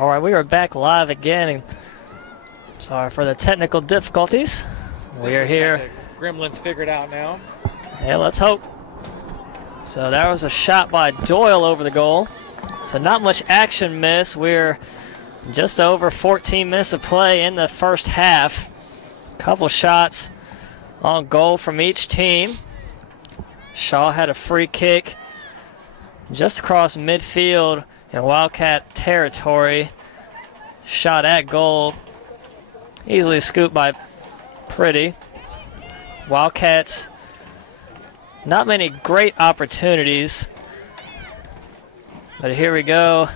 All right, we are back live again. Sorry for the technical difficulties. We are here. Gremlins figured out now. Yeah, let's hope. So that was a shot by Doyle over the goal. So not much action miss. We're just over 14 minutes of play in the first half. Couple shots on goal from each team. Shaw had a free kick just across midfield in Wildcat territory. Shot at goal. Easily scooped by Pretty. Wildcats, not many great opportunities. But here we go.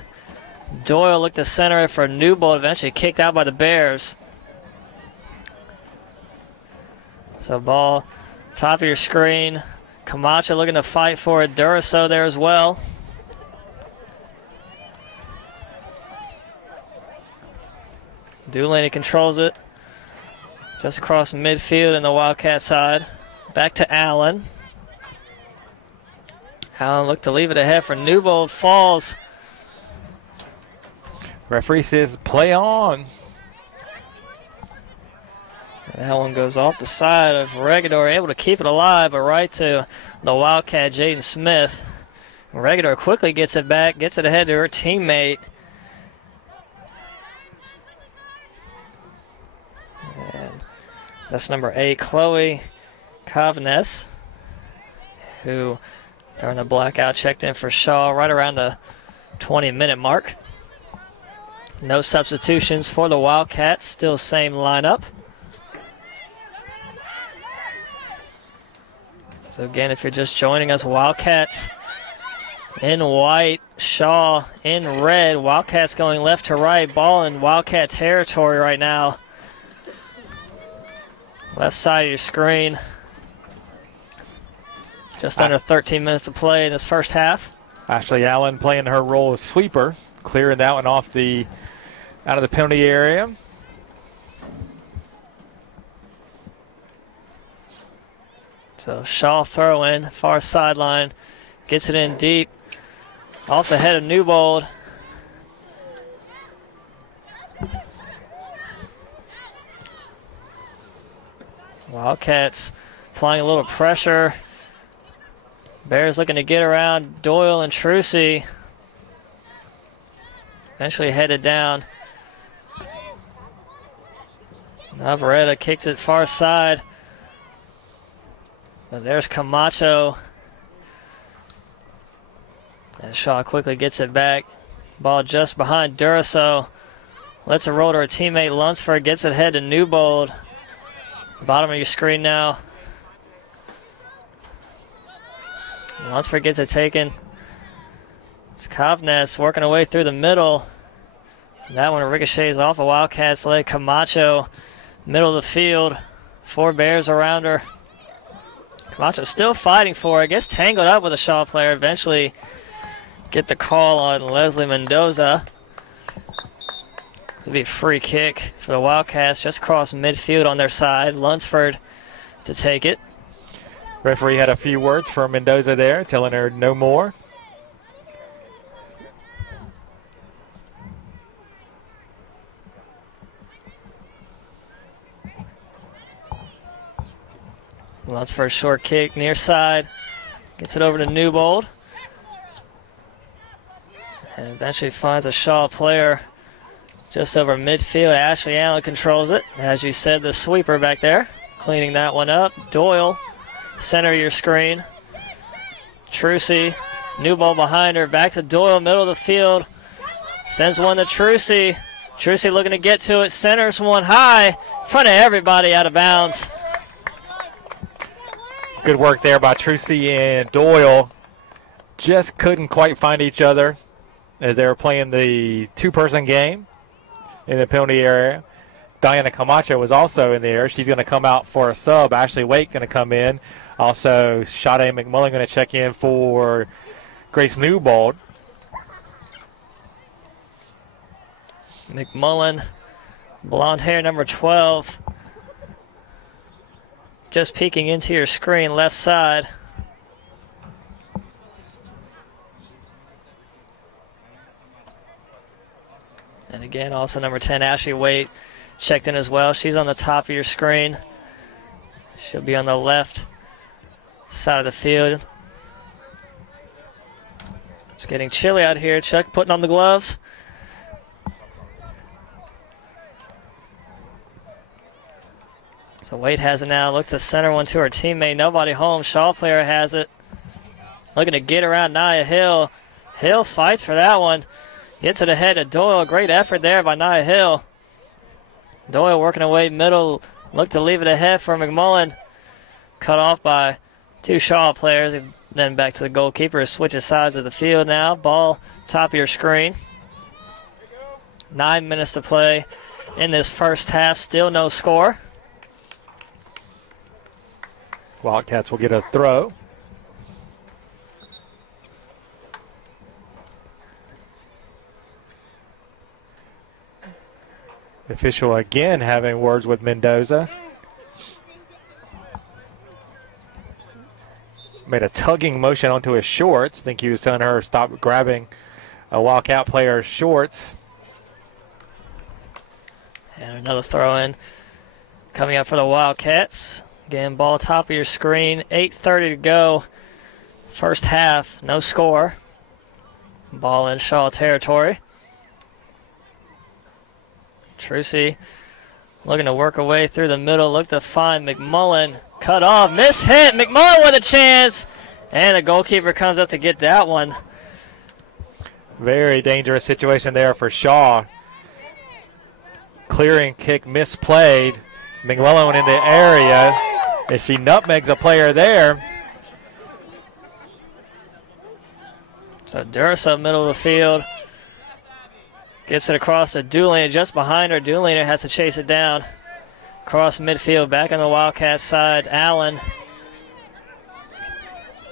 Doyle looked to center it for Newbold, eventually kicked out by the Bears. So ball, top of your screen. Camacho looking to fight for it. Duraso there as well. Delaney controls it. Just across midfield in the Wildcat side. Back to Allen. Allen looked to leave it ahead for Newbold. Falls. Referee says play on. And that one goes off the side of Regador, able to keep it alive, but right to the Wildcat, Jaden Smith. Regador quickly gets it back, gets it ahead to her teammate. And that's number 8, Chloe Cavnes, who during the blackout checked in for Shaw right around the 20-minute mark. No substitutions for the Wildcats, still same lineup. So again, if you're just joining us, Wildcats in white, Shaw in red. Wildcats going left to right. Ball in Wildcat territory right now. Left side of your screen. Just under 13 minutes to play in this first half. Ashley Allen playing her role as sweeper, clearing that one off out of the penalty area. So Shaw throw in, far sideline, gets it in deep, off the head of Newbold. Wildcats applying a little pressure. Bears looking to get around Doyle and Trucy. Eventually headed down. Navarrete kicks it far side. But there's Camacho. And Shaw quickly gets it back. Ball just behind Duraso. Lets it roll to her teammate Lunsford. Gets it ahead to Newbold. Bottom of your screen now. Lunsford gets it taken. It's Cavnes working away through the middle. That one ricochets off a Wildcat's leg. Camacho, middle of the field. 4 Bears around her. Camacho still fighting for it. Gets tangled up with a Shaw player. Eventually get the call on Leslie Mendoza. This will be a free kick for the Wildcats just across midfield on their side. Lunsford to take it. Referee had a few words for Mendoza there, telling her no more. Lunsford short kick near side. Gets it over to Newbold. And eventually finds a Shaw player just over midfield. Ashley Allen controls it. As you said, the sweeper back there. Cleaning that one up. Doyle, center of your screen. Trucy, Newbold behind her. Back to Doyle, middle of the field. Sends one to Trucy. Trucy looking to get to it. Centers one high. In front of everybody, out of bounds. Good work there by Trucy and Doyle. Just couldn't quite find each other as they were playing the 2-person game in the penalty area. Diana Camacho was also in there. She's going to come out for a sub. Ashley Wake going to come in. Also, Sade McMullen going to check in for Grace Newbold. McMullen, blonde hair, number 12. Just peeking into your screen, left side. And again, also number 10, Ashley Waite, checked in as well. She's on the top of your screen. She'll be on the left side of the field. It's getting chilly out here. Chuck putting on the gloves. So Waite has it now. Looks to center one to her teammate. Nobody home. Shaw player has it. Looking to get around Nia Hill. Hill fights for that one. Gets it ahead to Doyle. Great effort there by Nia Hill. Doyle working away middle. Look to leave it ahead for McMullen. Cut off by two Shaw players. Then back to the goalkeeper. Switches sides of the field now. Ball top of your screen. 9 minutes to play in this first half. Still no score. Wildcats will get a throw. The official again having words with Mendoza. Made a tugging motion onto his shorts. I think he was telling her to stop grabbing a Wildcat player's shorts. And another throw in coming up for the Wildcats. Again, ball top of your screen. 8:30 to go. First half, no score. Ball in Shaw territory. Trucy looking to work her way through the middle. Look to find McMullen. Cut off. Miss hit. McMullen with a chance. And the goalkeeper comes up to get that one. Very dangerous situation there for Shaw. Clearing kick misplayed. McMullen in the area. And she nutmegs a player there. So Dursa, middle of the field. Gets it across to Doolin, just behind her. Doolin has to chase it down. Across midfield, back on the Wildcat side. Allen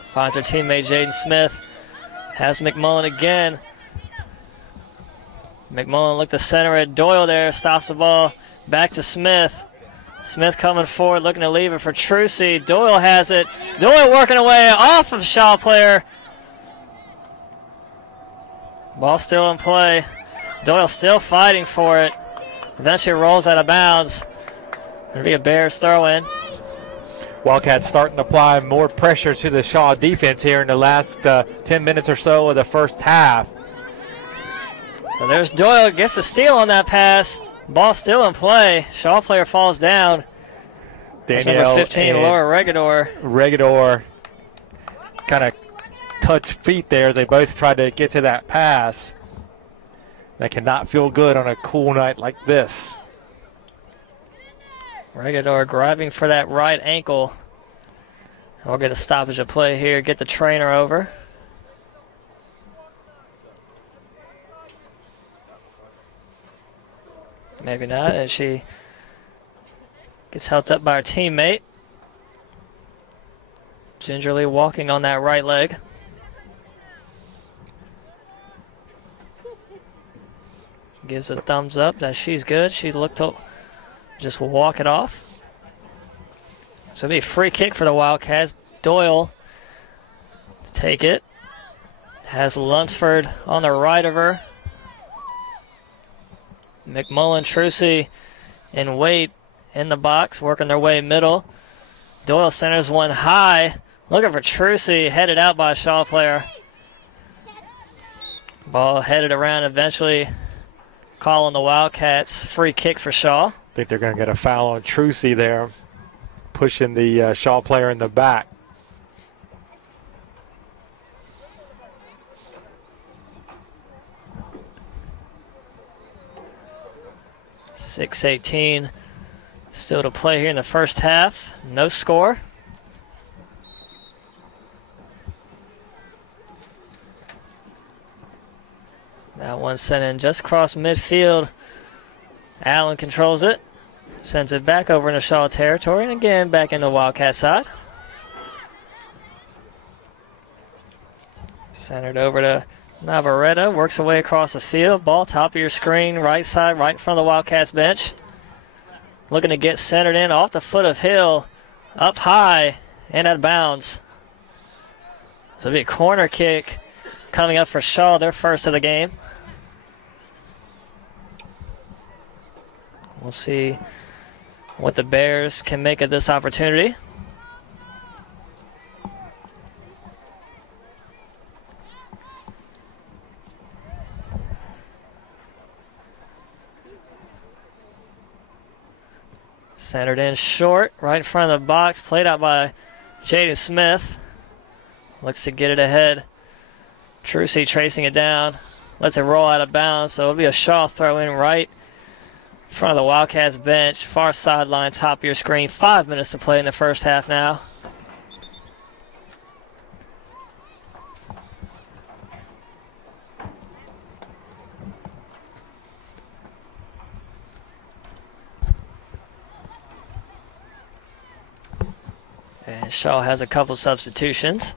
finds her teammate Jaden Smith. Has McMullen again. McMullen looked to center it. Doyle there, stops the ball. Back to Smith. Smith coming forward, looking to leave it for Trucy. Doyle has it. Doyle working away off of Shaw player. Ball still in play. Doyle still fighting for it. Eventually rolls out of bounds. It'll be a Bears throw in. Wildcats starting to apply more pressure to the Shaw defense here in the last 10 minutes or so of the first half. So there's Doyle, gets a steal on that pass. Ball still in play. Shaw player falls down. Danielle number 15, Laura Regador. Regador kind of touched feet there as they both tried to get to that pass. That cannot feel good on a cool night like this. Regador grabbing for that right ankle. We'll get a stoppage of play here. Get the trainer over. Maybe not, and she gets helped up by her teammate. Gingerly walking on that right leg. Gives a thumbs up that she's good. She looked to just walk it off. So it'll be a free kick for the Wildcats. Doyle to take it. Has Lunsford on the right of her. McMullen, Trucy, and Waite in the box, working their way middle. Doyle centers one high. Looking for Trucy, headed out by a Shaw player. Ball headed around eventually. Call on the Wildcats. Free kick for Shaw. I think they're going to get a foul on Trucy there, pushing the Shaw player in the back. .6:18 still to play here in the first half. No score. That one sent in just across midfield. Allen controls it. Sends it back over into Shaw territory. And again, back into Wildcat side. Centered over to Navarrete. Works away across the field. Ball top of your screen. Right side, right in front of the Wildcats bench. Looking to get centered in off the foot of Hill. Up high and out of bounds. So it'll be a corner kick coming up for Shaw, their first of the game. We'll see what the Bears can make of this opportunity. Centered in short, right in front of the box, played out by Jaden Smith. Looks to get it ahead. Trucy tracing it down, lets it roll out of bounds, so it'll be a Shaw throw in right in front of the Wildcats bench, far sideline, top of your screen. 5 minutes to play in the first half now. And Shaw has a couple substitutions.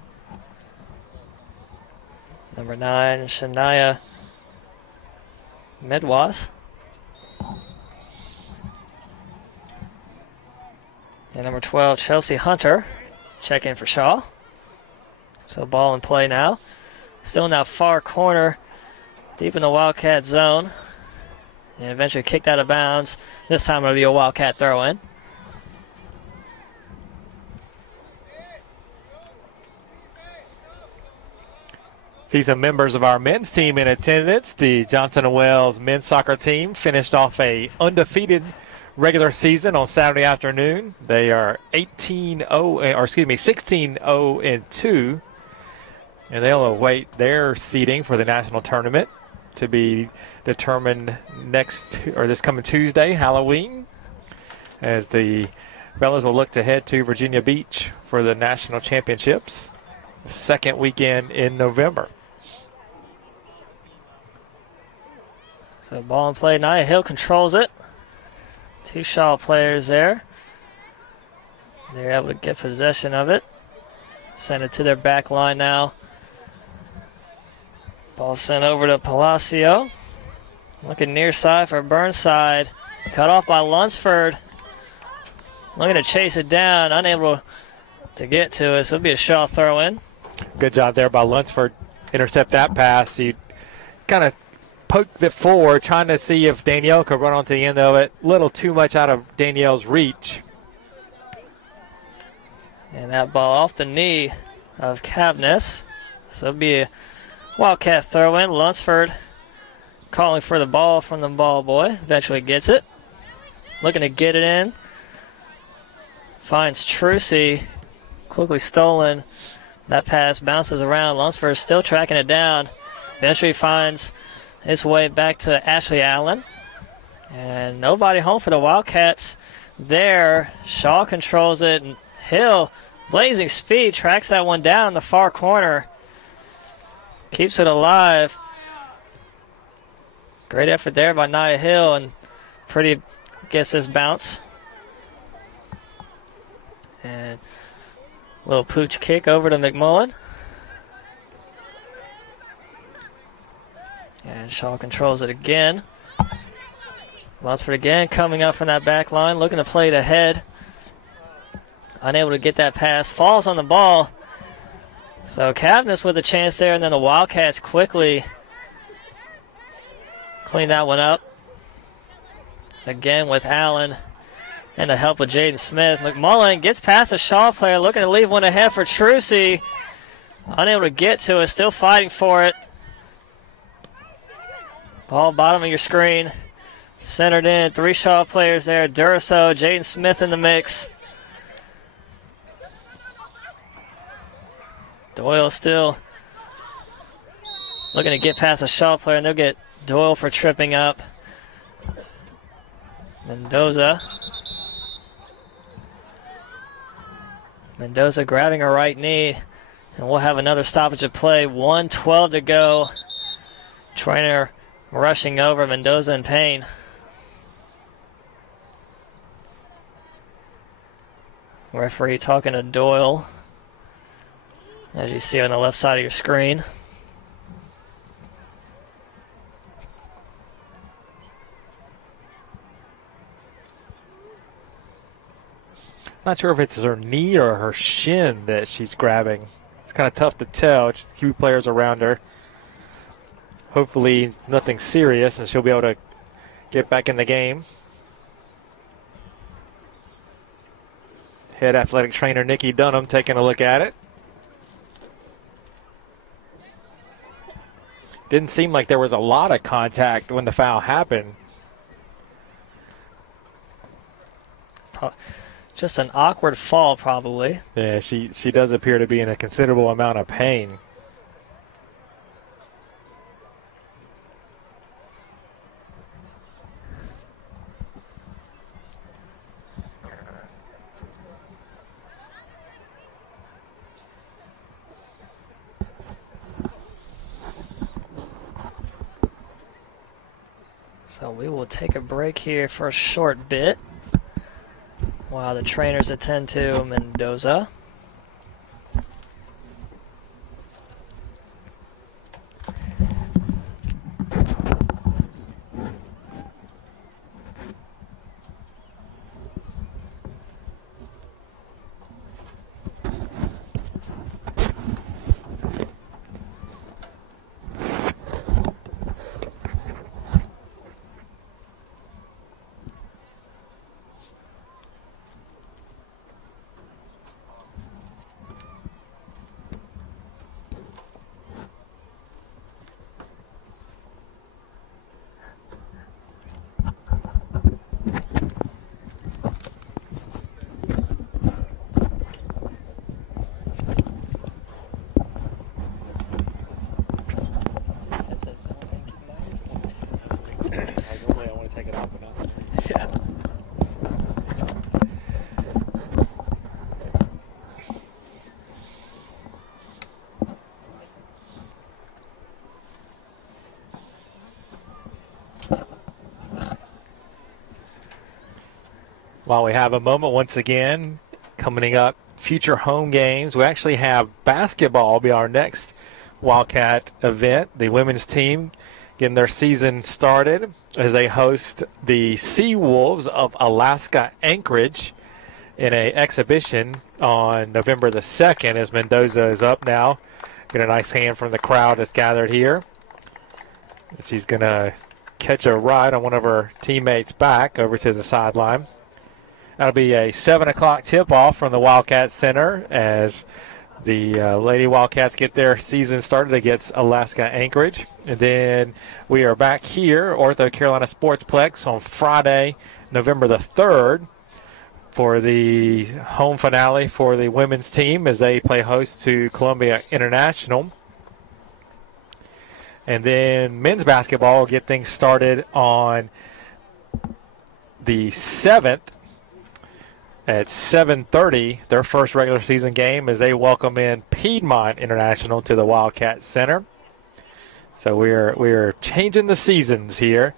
Number 9, Shania Medwas. And number 12, Chelsea Hunter. Check in for Shaw. So ball in play now. Still in that far corner, deep in the Wildcat zone. And eventually kicked out of bounds. This time it'll be a Wildcat throw in. See some members of our men's team in attendance. The Johnson & Wells men's soccer team finished off a undefeated regular season on Saturday afternoon. They are 16-0-2, and they'll await their seeding for the national tournament to be determined this coming Tuesday, Halloween, as the fellas will look to head to Virginia Beach for the national championships, second weekend in November. So ball in play. Nia Hill controls it. 2 Shaw players there. They're able to get possession of it. Send it to their back line now. Ball sent over to Palacio. Looking near side for Burnside. Cut off by Lunsford. Looking to chase it down. Unable to get to it. So it'll be a Shaw throw in. Good job there by Lunsford. Intercept that pass. He kind of poked it forward, trying to see if Danielle could run onto the end of it. A little too much out of Danielle's reach. And that ball off the knee of Cavness. So it'll be a Wildcat throw in. Lunsford calling for the ball from the ball boy. Eventually gets it. Looking to get it in. Finds Trucy. Quickly stolen. That pass bounces around. Lunsford still tracking it down. Eventually finds his way back to Ashley Allen. And nobody home for the Wildcats there. Shaw controls it. And Hill, blazing speed, tracks that one down in the far corner. Keeps it alive. Great effort there by Nia Hill, and pretty gets this bounce. And little pooch kick over to McMullen. And Shaw controls it again. Lunsford again coming up from that back line, looking to play it ahead. Unable to get that pass. Falls on the ball. So Cavness with a chance there, and then the Wildcats quickly clean that one up. Again with Allen and the help of Jaden Smith. McMullen gets past a Shaw player, looking to leave one ahead for Trucy. Unable to get to it, still fighting for it. Ball bottom of your screen. Centered in, 3 Shaw players there. Duraso, Jaden Smith in the mix. Doyle still looking to get past a Shaw player, and they'll get Doyle for tripping up. Mendoza grabbing her right knee, and we'll have another stoppage of play. 1:12 to go. Trainer rushing over. Mendoza in pain. Referee talking to Doyle, as you see on the left side of your screen. Not sure if it's her knee or her shin that she's grabbing. It's kind of tough to tell. Just a few players around her. Hopefully nothing serious, and she'll be able to get back in the game. Head athletic trainer Nikki Dunham taking a look at it. Didn't seem like there was a lot of contact when the foul happened. Just an awkward fall, probably. Yeah, she does appear to be in a considerable amount of pain. So we will take a break here for a short bit while the trainers attend to Mendoza. While we have a moment, once again, coming up, future home games. We actually have basketball be our next Wildcat event. The women's team getting their season started as they host the Sea Wolves of Alaska Anchorage in an exhibition on November the 2nd as Mendoza is up now. Get a nice hand from the crowd that's gathered here. She's going to catch a ride on one of her teammates back over to the sideline. That'll be a 7 o'clock tip-off from the Wildcat Center as the Lady Wildcats get their season started against Alaska Anchorage. And then we are back here, Ortho Carolina Sportsplex, on Friday, November the 3rd for the home finale for the women's team as they play host to Columbia International. And then men's basketball will get things started on the 7th. At 7:30, their first regular season game as they welcome in Piedmont International to the Wildcat Center. So we're changing the seasons here,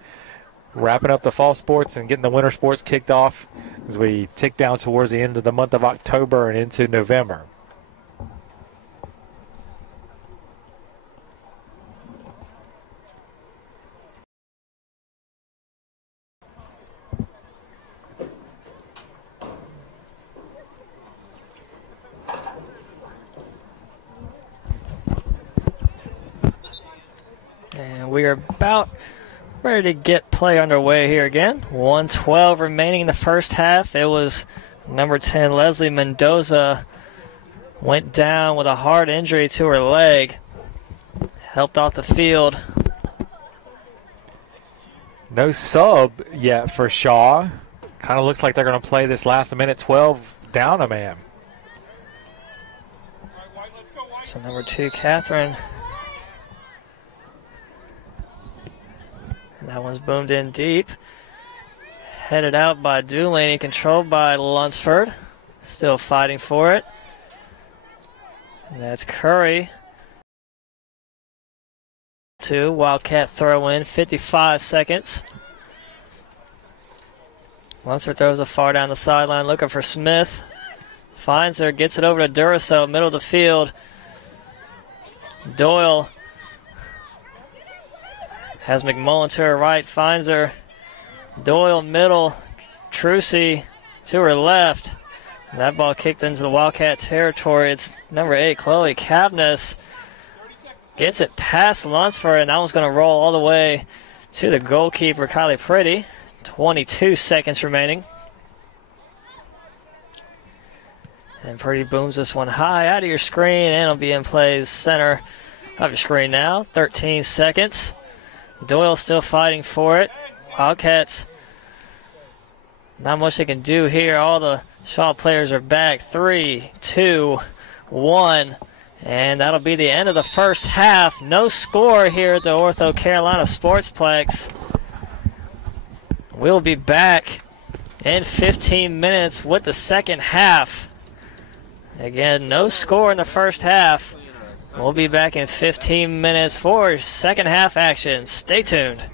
wrapping up the fall sports and getting the winter sports kicked off as we tick down towards the end of the month of October and into November. And we are about ready to get play underway here again. 1:12 remaining in the first half. It was number 10, Leslie Mendoza, went down with a hard injury to her leg. Helped off the field. No sub yet for Shaw. Kind of looks like they're going to play this last minute 12 down a man. So number 2, Catherine. That one's boomed in deep. Headed out by Dulaney, controlled by Lunsford. Still fighting for it. And that's Curry. 2, Wildcat throw in, 55 seconds. Lunsford throws it far down the sideline, looking for Smith. Finds her, gets it over to Duraso, middle of the field. Doyle has McMullen to her right, finds her. Doyle middle, Trucy to her left. And that ball kicked into the Wildcat territory. It's number 8, Chloe Cavness. Gets it past Lunsford, and that one's going to roll all the way to the goalkeeper, Kylie Pretty. 22 seconds remaining. And Purdy booms this one high out of your screen, and it'll be in plays center of your screen now. 13 seconds. Doyle still fighting for it. Wildcats, not much they can do here. All the Shaw players are back. 3, 2, 1. And that'll be the end of the first half. No score here at the Ortho Carolina Sportsplex. We'll be back in 15 minutes with the second half. Again, no score in the first half. We'll be back in 15 minutes for second half action. Stay tuned.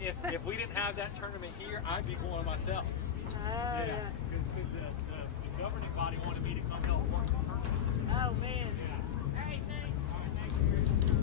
if we didn't have that tournament here, I'd be going myself. Yeah. Because the governing body wanted me to come help work the tournament. Oh, man. Yeah. Hey, thanks. All right, thank you.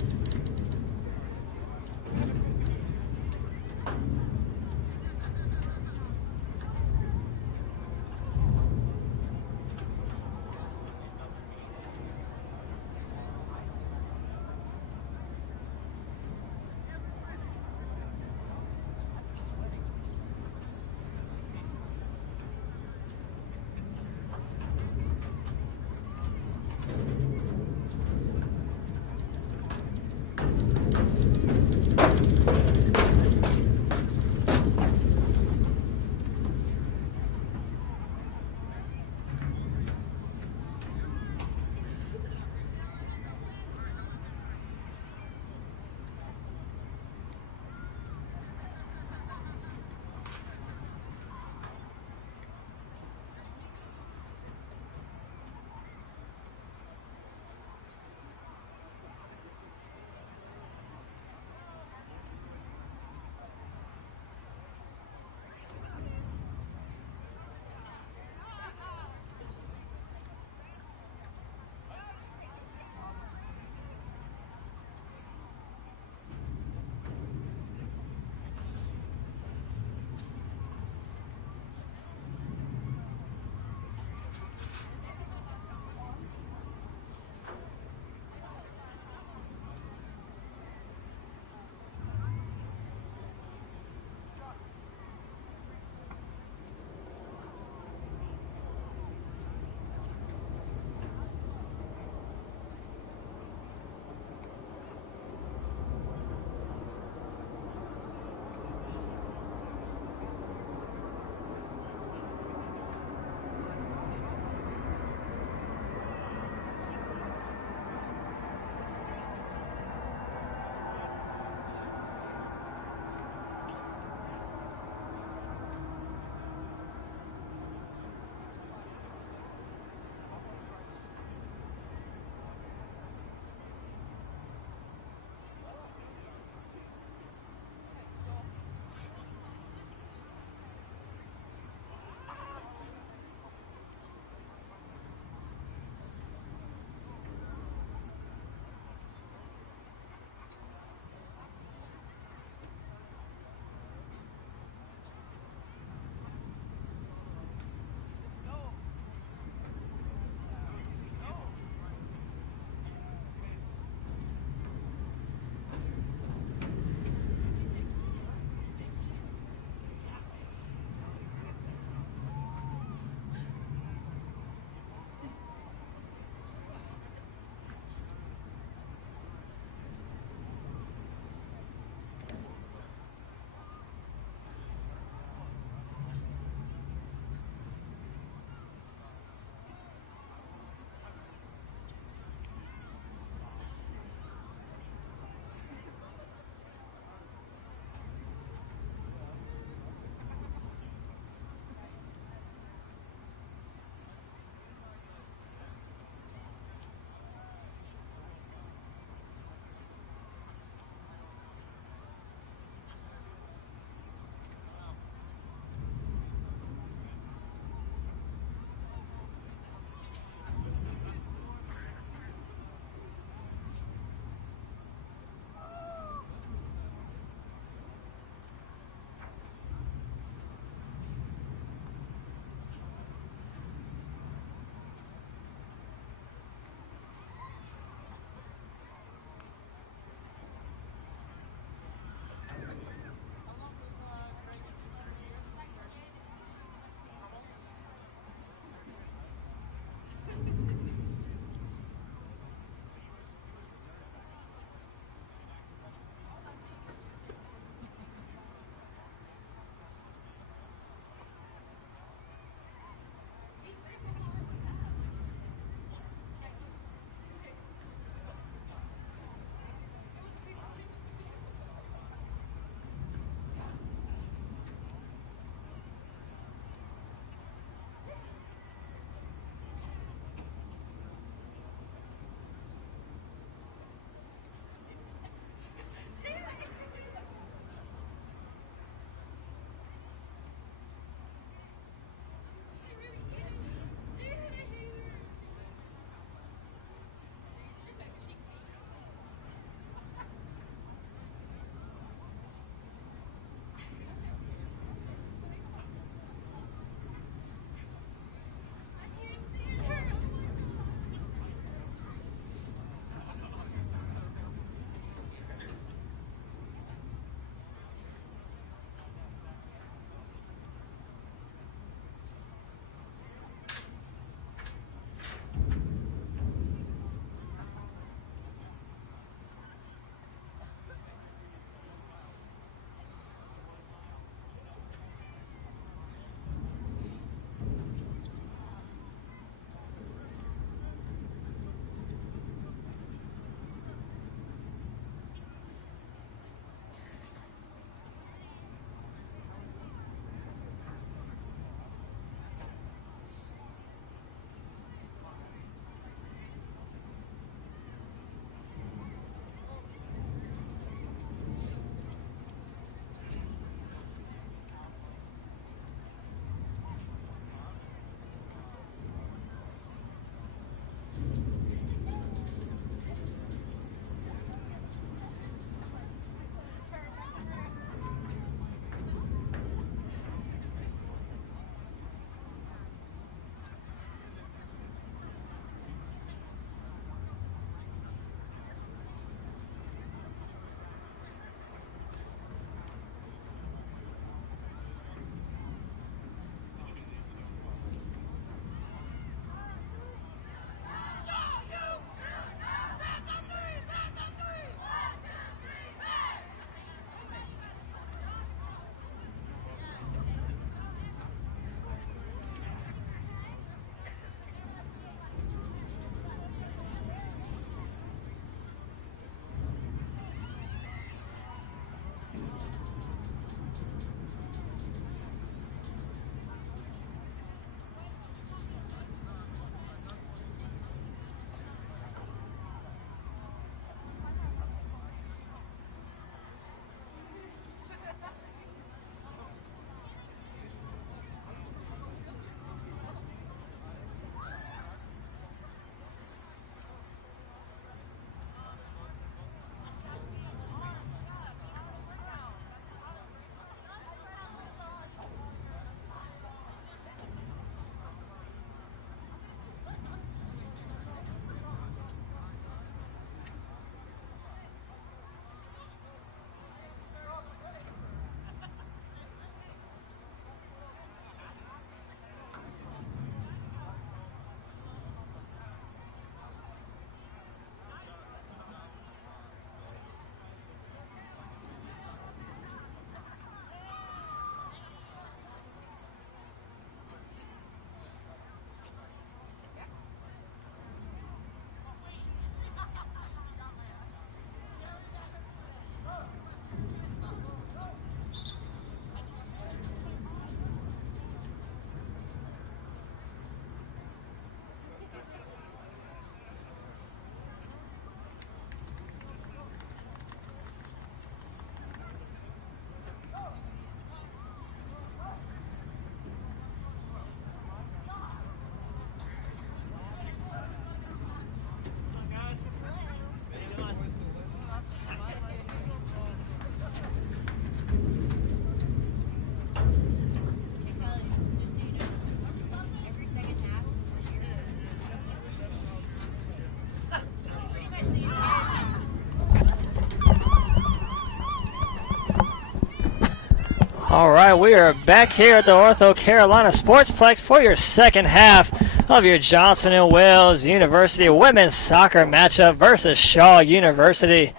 All right, we are back here at the Ortho Carolina Sportsplex for your second half of your Johnson & Wales University women's soccer matchup versus Shaw University.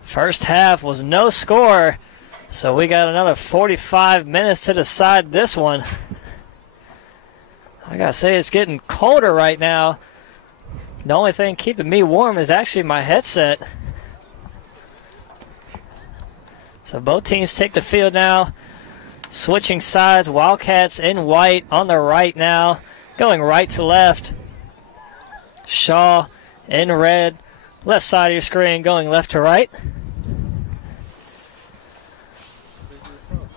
First half was no score, so we got another 45 minutes to decide this one. I gotta say, it's getting colder right now. The only thing keeping me warm is actually my headset. So both teams take the field now, switching sides. Wildcats in white on the right now, going right to left. Shaw in red, left side of your screen, going left to right.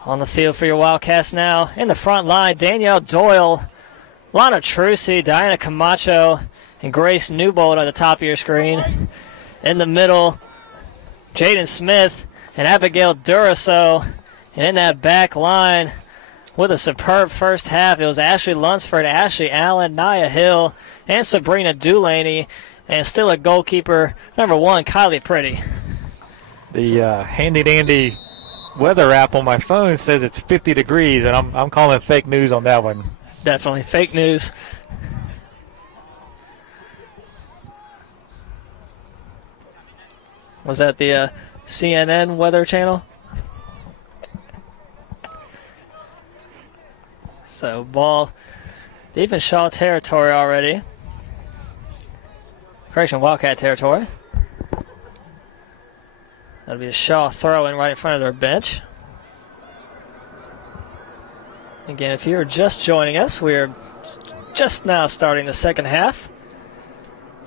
On the field for your Wildcats now, in the front line, Danielle Doyle, Lana Trucy, Diana Camacho, and Grace Newbold on the top of your screen. In the middle, Jaden Smith and Abigail Duraso. And in that back line, with a superb first half, it was Ashley Lunsford, Ashley Allen, Nia Hill, and Sabrina Dulaney. And still a goalkeeper, number 1, Kylie Pretty. The handy-dandy weather app on my phone says it's 50 degrees, and I'm calling fake news on that one. Definitely fake news. Was that the CNN Weather Channel? So ball deep in Shaw territory already. Correction, Wildcat territory. That'll be a Shaw throw-in right in front of their bench. Again, if you're just joining us, we're just now starting the second half.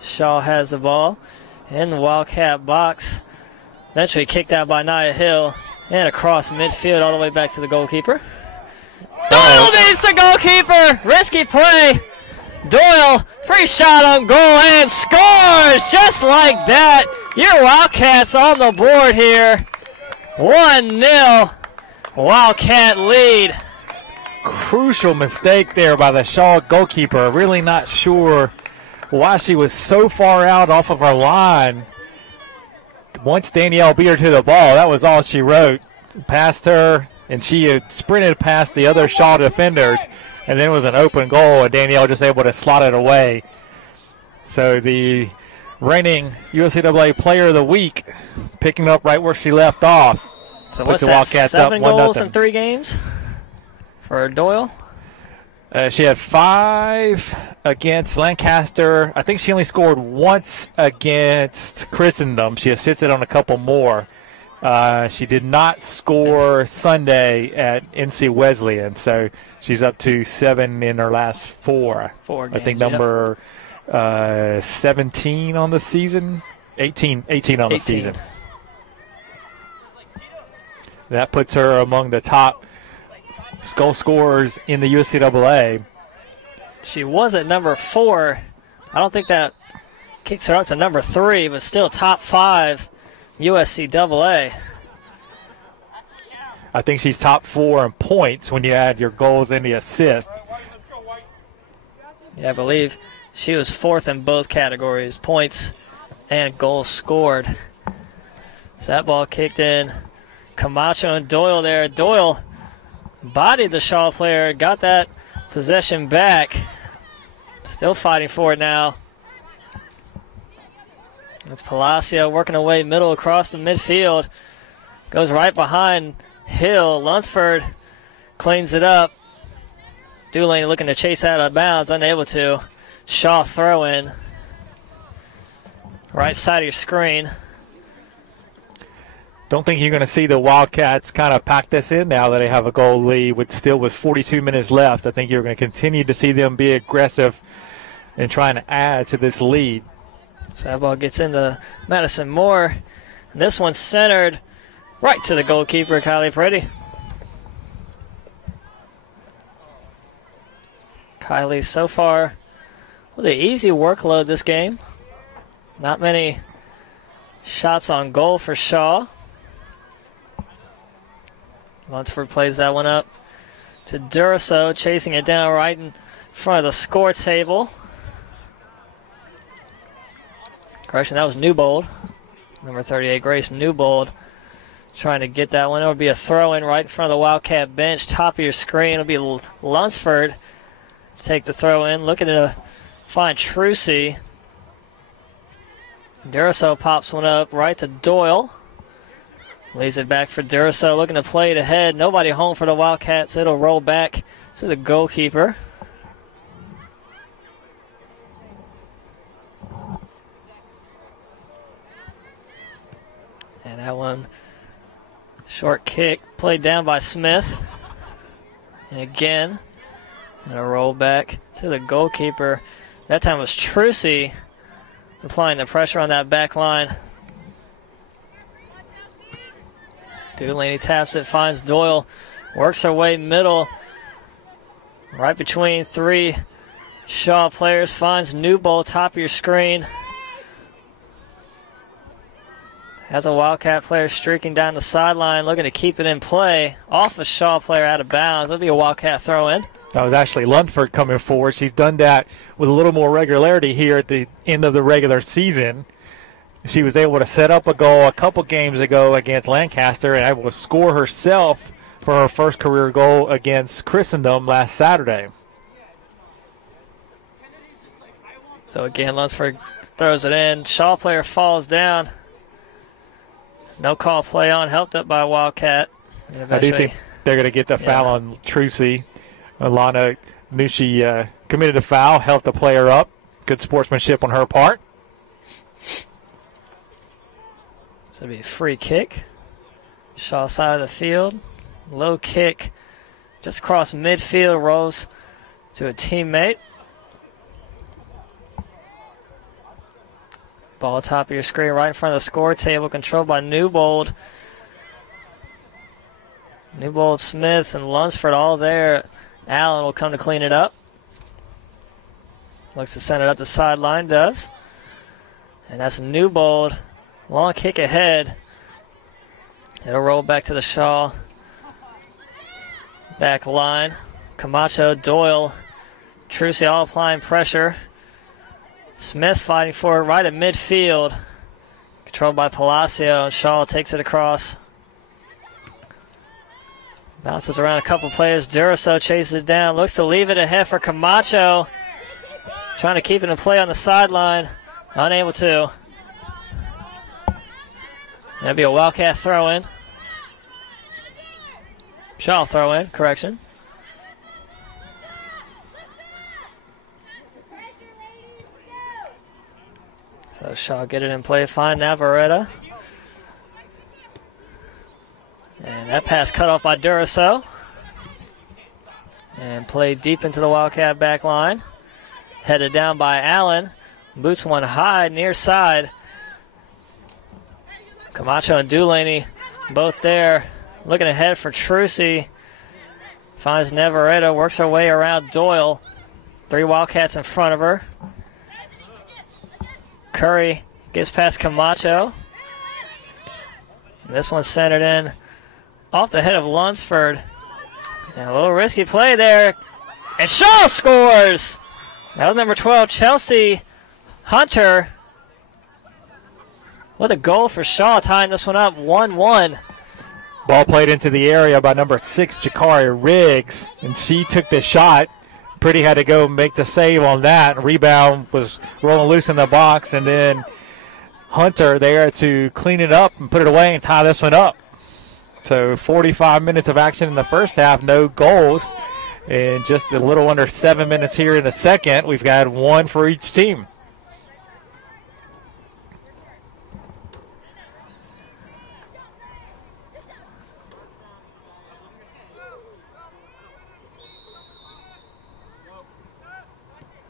Shaw has the ball in the Wildcat box. Eventually kicked out by Nia Hill and across midfield all the way back to the goalkeeper. Doyle beats the goalkeeper. Risky play. Doyle, free shot on goal and scores just like that. Your Wildcats on the board here. 1-0 Wildcat lead. Crucial mistake there by the Shaw goalkeeper. Really not sure why she was so far out off of her line. Once Danielle beat her to the ball, that was all she wrote. Past her, and she had sprinted past the other Shaw defenders, and then it was an open goal, and Danielle just able to slot it away. So the reigning USCAA Player of the Week picking up right where she left off. So what's that, 7 goals in 3 games for Doyle? She had 5 against Lancaster. I think she only scored once against Christendom. She assisted on a couple more. She did not score Sunday at NC Wesleyan, so she's up to 7 in her last 4. 4 games, I think number 17 on the season, 18 on the season. That puts her among the top goal scorers in the USCAA. She was at number 4. I don't think that kicks her up to number 3, but still top 5 USCAA. I think she's top 4 in points when you add your goals and the assist. Yeah, I believe she was 4th in both categories, points and goals scored. So that ball kicked in. Camacho and Doyle there. Doyle bodied the Shaw player, got that possession back. Still fighting for it now. That's Palacio working away middle across the midfield. Goes right behind Hill. Lunsford cleans it up. Dulaney looking to chase out of bounds, unable to. Shaw throw in. Right side of your screen. Don't think you're going to see the Wildcats kind of pack this in now that they have a goal lead with 42 minutes left. I think you're going to continue to see them be aggressive and trying to add to this lead. So that ball gets into Madison Moore. And this one's centered right to the goalkeeper, Kylie Pretty. Kylie so far with an easy workload this game. Not many shots on goal for Shaw. Lunsford plays that one up to Duraso, chasing it down right in front of the score table. Correction, that was Newbold. Number 38, Grace Newbold, trying to get that one. It'll be a throw-in right in front of the Wildcat bench. Top of your screen, it'll be Lunsford take the throw-in. Looking to find Trucy. Duraso pops one up right to Doyle. Lays it back for Duraso, looking to play it ahead. Nobody home for the Wildcats. It'll roll back to the goalkeeper. And that one, short kick, played down by Smith. And again, and a roll back to the goalkeeper. That time was Trucy applying the pressure on that back line. Delaney taps it, finds Doyle, works her way middle, right between three Shaw players, finds Newbold, top of your screen. Has a Wildcat player streaking down the sideline, looking to keep it in play. Off a Shaw player out of bounds. It'll be a Wildcat throw in. That was actually Lunsford coming forward. She's done that with a little more regularity here at the end of the regular season. She was able to set up a goal a couple games ago against Lancaster and able to score herself for her first career goal against Christendom last Saturday. So again, Lunsford throws it in. Shaw player falls down. No call play on, helped up by Wildcat. I do think they're going to get the foul on Trucy. Alana knew she committed a foul, helped the player up. Good sportsmanship on her part. So it'll be a free kick. Shaw side of the field. Low kick just across midfield, rolls to a teammate. Ball top of your screen right in front of the score table, controlled by Newbold. Newbold, Smith, and Lunsford all there. Allen will come to clean it up. Looks to send it up the sideline, does. And that's Newbold. Long kick ahead. It'll roll back to the Shaw back line. Camacho, Doyle, Trucy all applying pressure. Smith fighting for it right at midfield. Controlled by Palacio, and Shaw takes it across. Bounces around a couple players. Duraso chases it down. Looks to leave it ahead for Camacho. Trying to keep it in play on the sideline. Unable to. That'll be a Wildcat throw-in. Shaw throw-in, correction. So Shaw get it in play, find Navarrete. And that pass cut off by Duraso. And played deep into the Wildcat back line. Headed down by Allen. Boots one high, near side. Camacho and Delaney both there. Looking ahead for Trucy. Finds Navarrete, works her way around Doyle. Three Wildcats in front of her. Curry gets past Camacho. And this one's centered in off the head of Lunsford. And a little risky play there. And Shaw scores! That was number 12, Chelsea Hunter. What a goal for Shaw, tying this one up 1-1. Ball played into the area by number 6, Jakari Riggs, and she took the shot. Pretty had to go make the save on that. Rebound was rolling loose in the box, and then Hunter there to clean it up and put it away and tie this one up. So 45 minutes of action in the first half, no goals. And just a little under 7 minutes here in the second. We've got one for each team.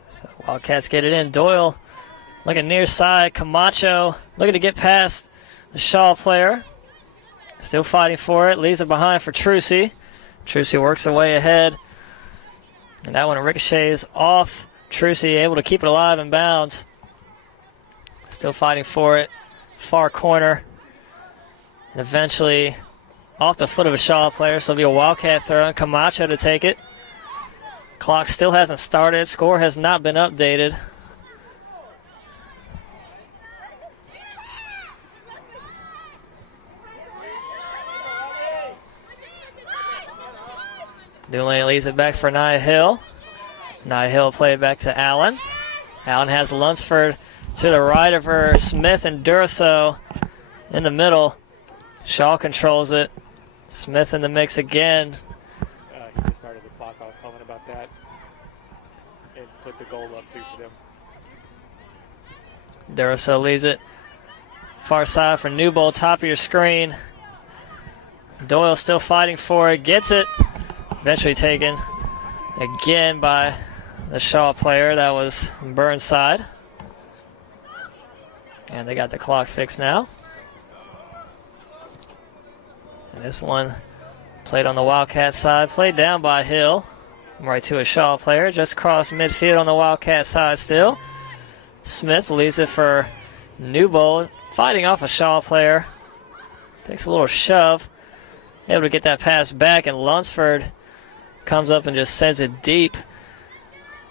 So Wildcats get it in. Doyle looking near side. Camacho looking to get past the Shaw player. Still fighting for it. Leaves it behind for Trucy. Trucy works her way ahead. And that one ricochets off. Trucy able to keep it alive in bounds. Still fighting for it. Far corner. And eventually off the foot of a Shaw player. So it'll be a Wildcat throw and Camacho to take it. Clock still hasn't started. Score has not been updated. Dooley leads it back for Nia Hill. Nia Hill play it back to Allen. Allen has Lunsford to the right of her. Smith and Durso in the middle. Shaw controls it. Smith in the mix again. He just started the clock. I was calling about that. And put the goal up too for them. Durso leads it. Far side for Newbold, top of your screen. Doyle still fighting for it. Gets it. Eventually taken again by the Shaw player. That was Burnside. And they got the clock fixed now. And this one played on the Wildcat side. Played down by Hill. Right to a Shaw player. Just across midfield on the Wildcat side still. Smith leaves it for Newbold. Fighting off a Shaw player. Takes a little shove. Able to get that pass back, and Lunsford comes up and just sends it deep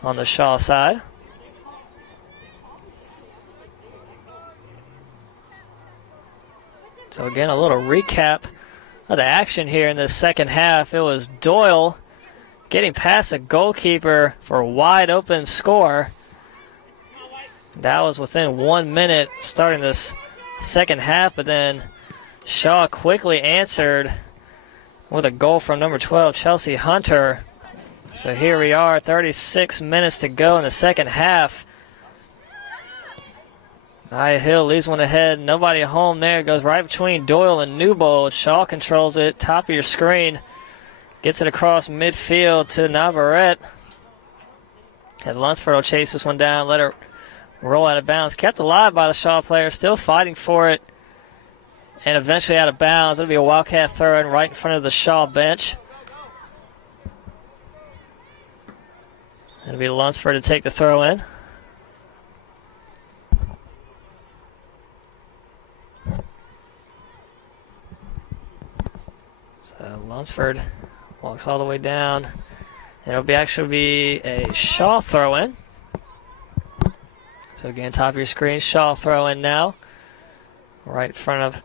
on the Shaw side. So again, a little recap of the action here in the second half. It was Doyle getting past a goalkeeper for a wide open score. That was within 1 minute starting this second half, but then Shaw quickly answered with a goal from number 12, Chelsea Hunter. So here we are, 36 minutes to go in the second half. Nia Hill leaves one ahead. Nobody home there. Goes right between Doyle and Newbold. Shaw controls it. Top of your screen. Gets it across midfield to Navarrete. And Lunsford will chase this one down. Let it roll out of bounds. Kept alive by the Shaw player. Still fighting for it. And eventually out of bounds. It'll be a Wildcat throw in right in front of the Shaw bench. It'll be Lunsford to take the throw in. So Lunsford walks all the way down. And it'll actually be a Shaw throw in. So again, top of your screen, Shaw throw in now. Right in front of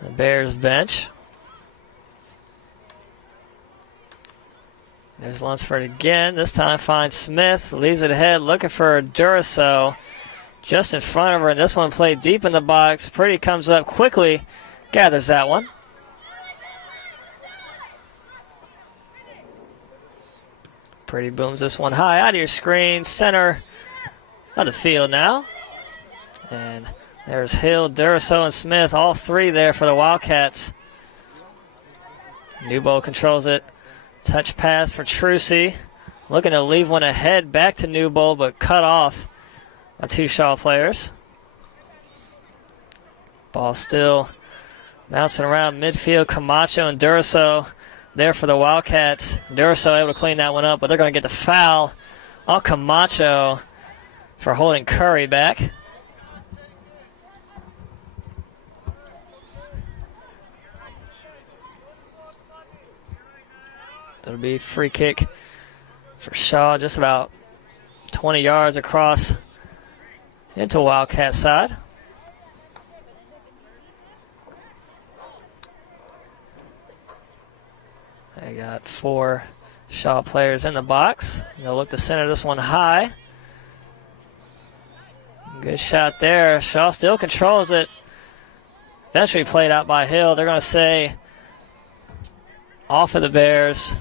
the Bears bench. There's Lunsford again. This time finds Smith. Leaves it ahead, looking for Durso. Just in front of her. And this one played deep in the box. Pretty comes up quickly. Gathers that one. Pretty booms this one high out of your screen. Center of the field now. And there's Hill, Durso, and Smith. All three there for the Wildcats. Newbold controls it. Touch pass for Trucy. Looking to leave one ahead back to Newbold, but cut off by two Shaw players. Ball still bouncing around midfield. Camacho and Durso there for the Wildcats. Durso able to clean that one up, but they're going to get the foul on Camacho for holding Curry back. It'll be free kick for Shaw, just about 20 yards across into Wildcat side. I got four Shaw players in the box. They'll look to center this one high. Good shot there. Shaw still controls it. Eventually played out by Hill. They're going to say off of the Bears.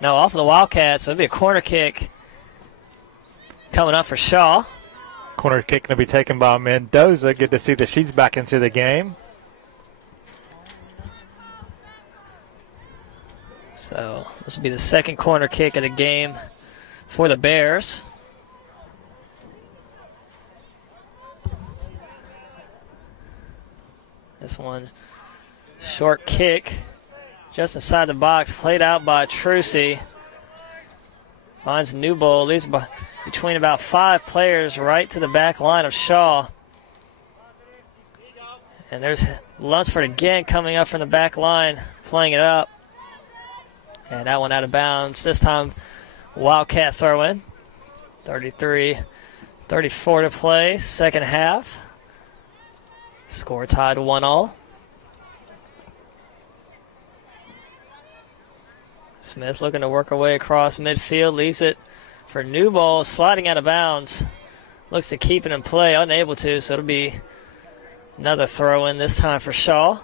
No, off of the Wildcats. So it'll be a corner kick coming up for Shaw. Corner kick going to be taken by Mendoza. Good to see that she's back into the game. So this will be the second corner kick of the game for the Bears. This one, short kick. Just inside the box, played out by Trucy. Finds Newbold, leaves between about 5 players right to the back line of Shaw. And there's Lunsford again coming up from the back line, playing it up. And that one out of bounds. This time, Wildcat throw in. 33-34 to play, second half. Score tied 1-1. Smith looking to work her way across midfield, leaves it for Newbold, sliding out of bounds. Looks to keep it in play, unable to, so it'll be another throw in this time for Shaw.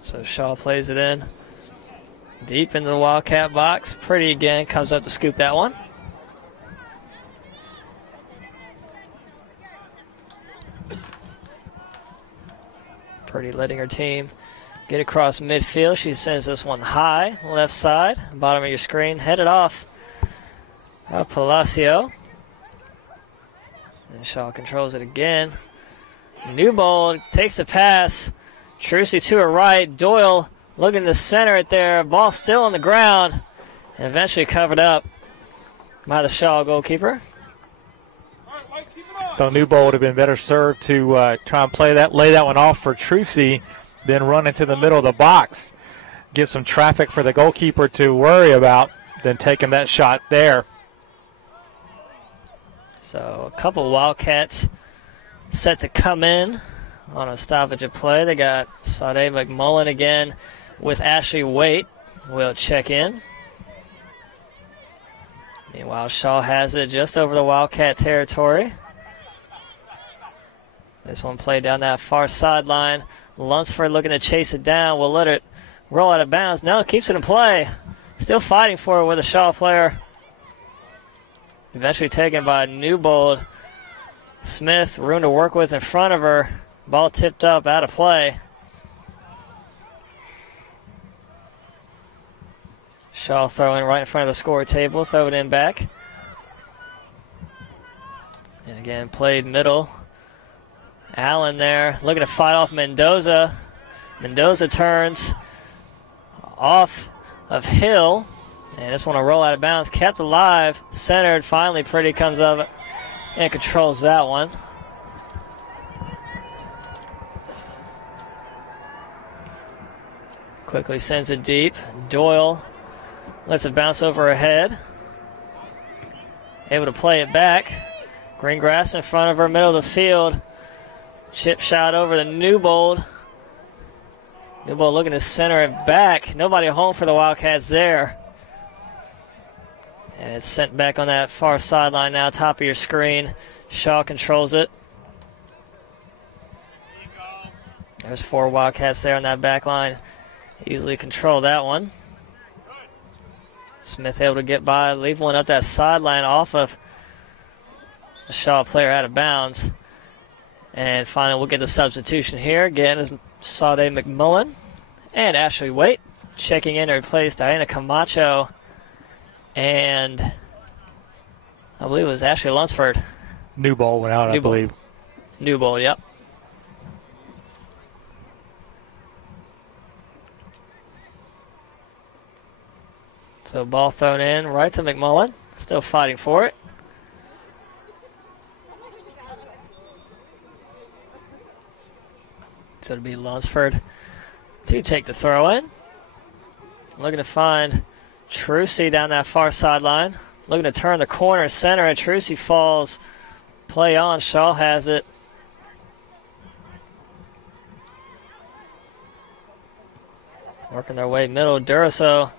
So Shaw plays it in deep into the Wildcat box. Pretty again comes up to scoop that one. Pretty letting her team get across midfield. She sends this one high, left side, bottom of your screen, headed off Palacio. And Shaw controls it again. Newbold takes the pass. Trucy to her right. Doyle looking to center it there. Ball still on the ground. And eventually covered up by the Shaw goalkeeper. Though Newbold would have been better served to try and lay that one off for Trucy, then run into the middle of the box. Give some traffic for the goalkeeper to worry about, than taking that shot there. So a couple Wildcats set to come in on a stoppage of play. They got Sade McMullen again with Ashley Waite. Will check in. Meanwhile, Shaw has it just over the Wildcat territory. This one played down that far sideline. Lunsford looking to chase it down. Will let it roll out of bounds. No, keeps it in play. Still fighting for it with a Shaw player. Eventually taken by Newbold. Smith, room to work with in front of her. Ball tipped up, out of play. Shaw throwing right in front of the score table. Throw it in back. And again, played middle. Allen there, looking to fight off Mendoza. Mendoza turns off of Hill. And this one will roll out of bounds. Kept alive, centered. Finally, Pretty comes up and controls that one. Quickly sends it deep. Doyle lets it bounce over her head. Able to play it back. Green grass in front of her, middle of the field. Chip shot over to Newbold. Newbold looking to center it back. Nobody home for the Wildcats there. And it's sent back on that far sideline now, top of your screen. Shaw controls it. There's 4 Wildcats there on that back line. Easily control that one. Smith able to get by, leave one up that sideline off of the Shaw player out of bounds. And finally, we'll get the substitution here. Again, is Sade McMullen and Ashley Waite checking in to replace Diana Camacho. And I believe it was Ashley Lunsford. Newbold went out, I believe. Newbold, yep. So ball thrown in right to McMullen. Still fighting for it. So it'll be Lunsford to take the throw in. Looking to find Trucy down that far sideline. Looking to turn the corner center, and Trucy falls. Play on. Shaw has it. Working their way middle. Duraso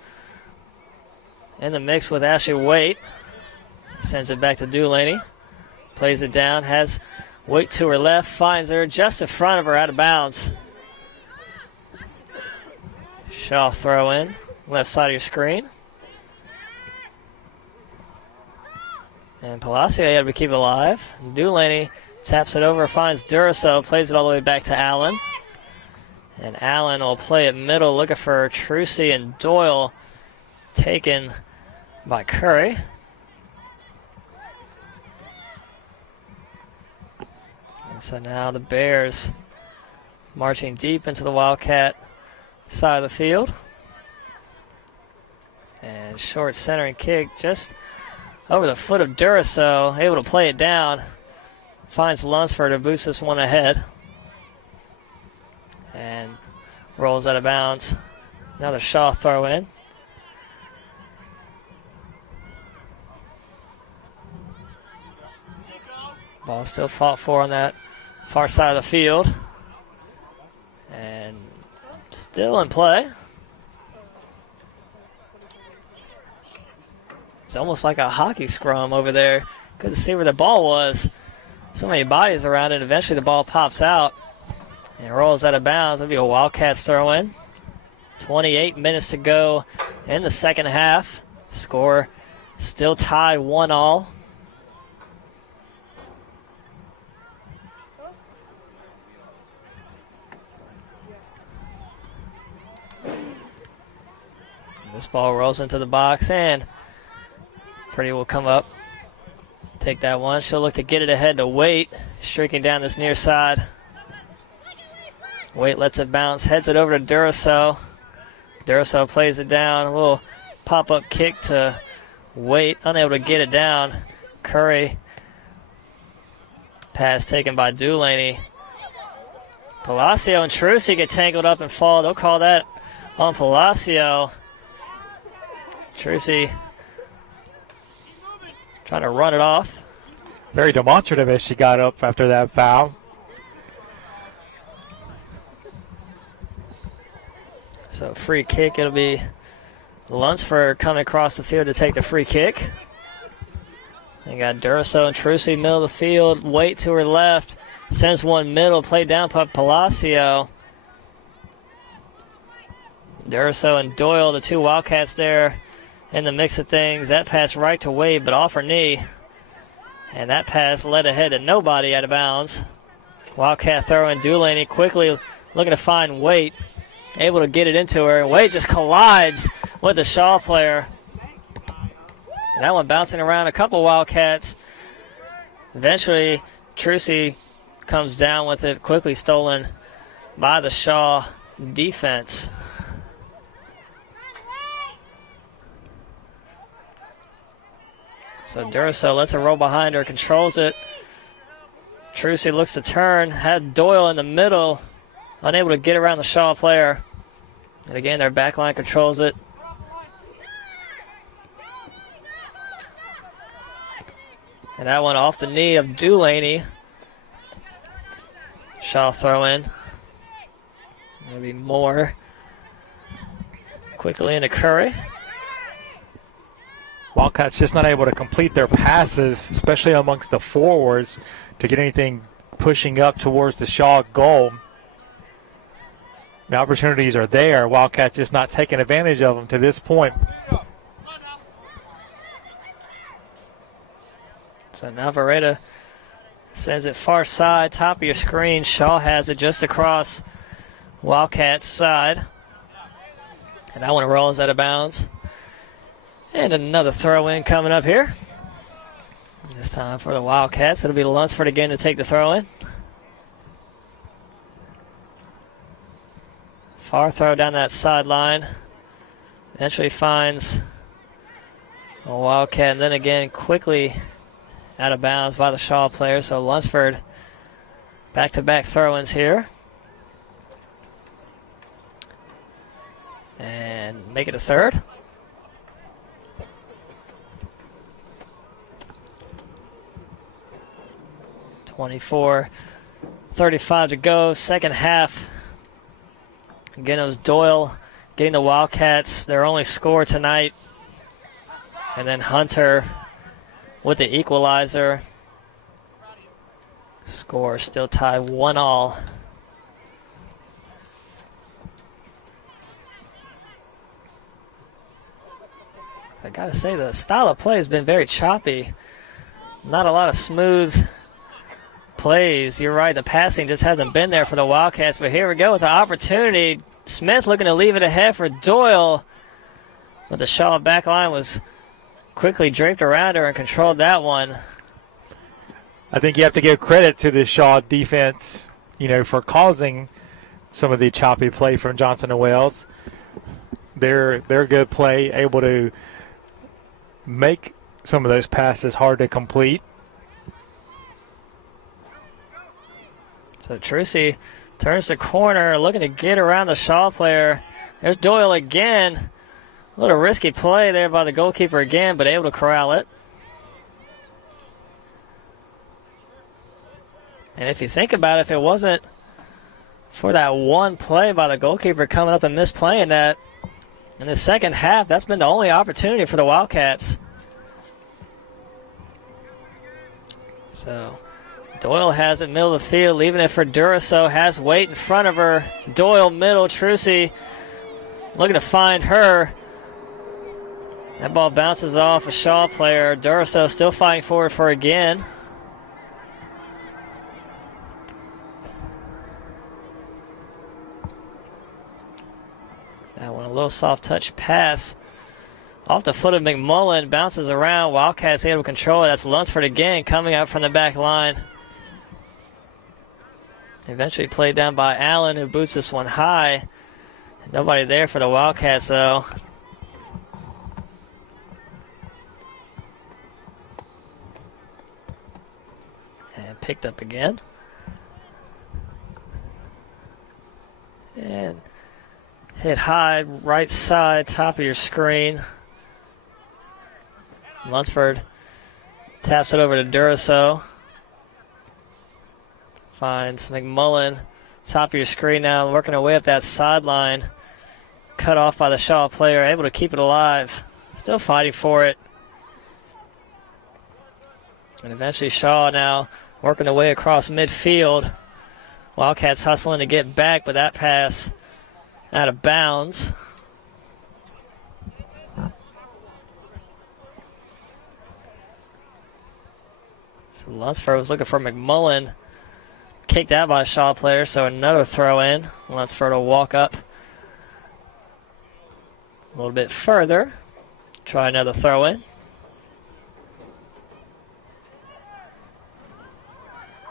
in the mix with Ashley Waite. Sends it back to Dulaney. Plays it down. Has Waite to her left. Finds her just in front of her, out of bounds. Shaw throw in. Left side of your screen. And Palacio able to keep it alive. Dulaney taps it over, finds Duraso, plays it all the way back to Allen. And Allen will play it middle, looking for Trucy and Doyle, taken by Curry. And so now the Bears marching deep into the Wildcat side of the field. And short centering kick just over the foot of Duraso, able to play it down. Finds Lunsford to boost this one ahead. And rolls out of bounds. Another Shaw throw in. Ball still fought for on that far side of the field. And still in play. It's almost like a hockey scrum over there. Good to see where the ball was. So many bodies around it. Eventually the ball pops out and rolls out of bounds. It'll be a Wildcats throw in. 28 minutes to go in the second half. Score still tied 1-all. This ball rolls into the box, and Pretty will come up, take that one. She'll look to get it ahead to Waite, streaking down this near side. Waite lets it bounce, heads it over to Duraso. Duraso plays it down, a little pop-up kick to Waite, unable to get it down. Curry, pass taken by Dulaney. Palacio and Trucy get tangled up and fall. They'll call that on Palacio. Trucy trying to run it off. Very demonstrative as she got up after that foul. So free kick, it'll be Lunsford coming across the field to take the free kick. They got Duraso and Trucy middle of the field. Waite to her left. Sends one middle, played down by Palacio. Duraso and Doyle, the two Wildcats there in the mix of things. That pass right to Wade, but off her knee. And that pass led ahead to nobody out of bounds. Wildcat throw in Dulaney, quickly looking to find Waite. Able to get it into her. And Waite just collides with the Shaw player. And that one bouncing around a couple Wildcats. Eventually, Trucy comes down with it, quickly stolen by the Shaw defense. So Duraso lets it roll behind her, controls it. Trucy looks to turn, has Doyle in the middle, unable to get around the Shaw player. And again, their backline controls it. And that one off the knee of Dulaney. Shaw throw in. Maybe more. Quickly into Curry. Wildcats just not able to complete their passes, especially amongst the forwards, to get anything pushing up towards the Shaw goal. The opportunities are there. Wildcats just not taking advantage of them to this point. So now Vereda sends it far side, top of your screen. Shaw has it just across Wildcats side. And that one rolls out of bounds. And another throw-in coming up here. This time for the Wildcats. It'll be Lunsford again to take the throw-in. Far throw down that sideline. Eventually finds a Wildcat. And then again quickly out of bounds by the Shaw player. So Lunsford back-to-back throw-ins here. And make it a third. 24:35 to go, second half. Again, it was Doyle getting the Wildcats their only score tonight. And then Hunter with the equalizer. Score still tied 1-all. I gotta say, the style of play has been very choppy. Not a lot of smooth plays. You're right, the passing just hasn't been there for the Wildcats, but here we go with the opportunity. Smith looking to leave it ahead for Doyle, but the Shaw back line was quickly draped around her and controlled that one. I think you have to give credit to the Shaw defense, for causing some of the choppy play from Johnson and Wells. Their good play, able to make some of those passes hard to complete. So Trucy turns the corner, looking to get around the Shaw player. There's Doyle again. A little risky play there by the goalkeeper again, but able to corral it. And if you think about it, if it wasn't for that one play by the goalkeeper coming up and misplaying that in the second half, that's been the only opportunity for the Wildcats. So Doyle has it middle of the field, leaving it for Duraso. Has Waite in front of her. Doyle middle. Trucy looking to find her. That ball bounces off a Shaw player. Duraso still fighting forward for again. That one a little soft touch pass off the foot of McMullen, bounces around. Wildcats able to control it. That's Lunsford again coming out from the back line. Eventually played down by Allen, who boots this one high. Nobody there for the Wildcats, though. And picked up again. And hit high, right side, top of your screen. Lunsford taps it over to Duraso. Finds McMullen, top of your screen now, working her way up that sideline. Cut off by the Shaw player, able to keep it alive. Still fighting for it. And eventually Shaw now working the way across midfield. Wildcats hustling to get back, but that pass out of bounds. So Lunsford was looking for McMullen. Kicked out by a Shaw player, so another throw in. Lunsford will walk up a little bit further. Try another throw in.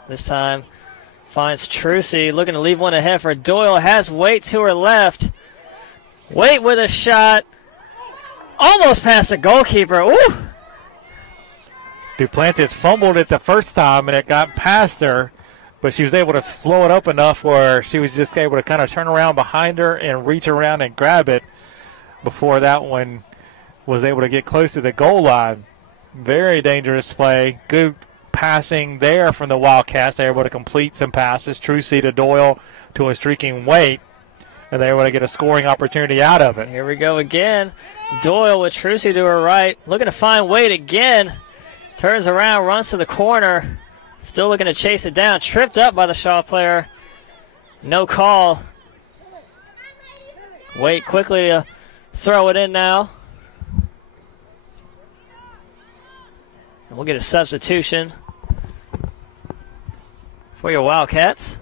This time finds Trucy, looking to leave one ahead for Doyle. Has Waite to her left. Waite with a shot. Almost past the goalkeeper. Ooh! Duplantis fumbled it the first time, and it got past her, but she was able to slow it up enough where she was just able to kind of turn around behind her and reach around and grab it before that one was able to get close to the goal line. Very dangerous play. Good passing there from the Wildcats. They were able to complete some passes. Trucy to Doyle to a streaking Waite, and they were able to get a scoring opportunity out of it. Here we go again. Doyle with Trucy to her right. Looking to find Waite again. Turns around, runs to the corner. Still looking to chase it down. Tripped up by the Shaw player. No call. Waite quickly to throw it in now. And we'll get a substitution for your Wildcats.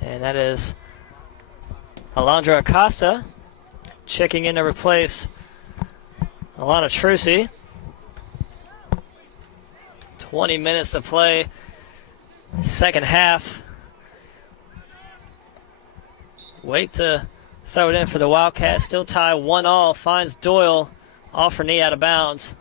And that is Alondra Acosta checking in to replace Alana Trucy. 20 minutes to play. Second half. Wait to throw it in for the Wildcats. Still tie 1-1. Finds Doyle off her knee out of bounds.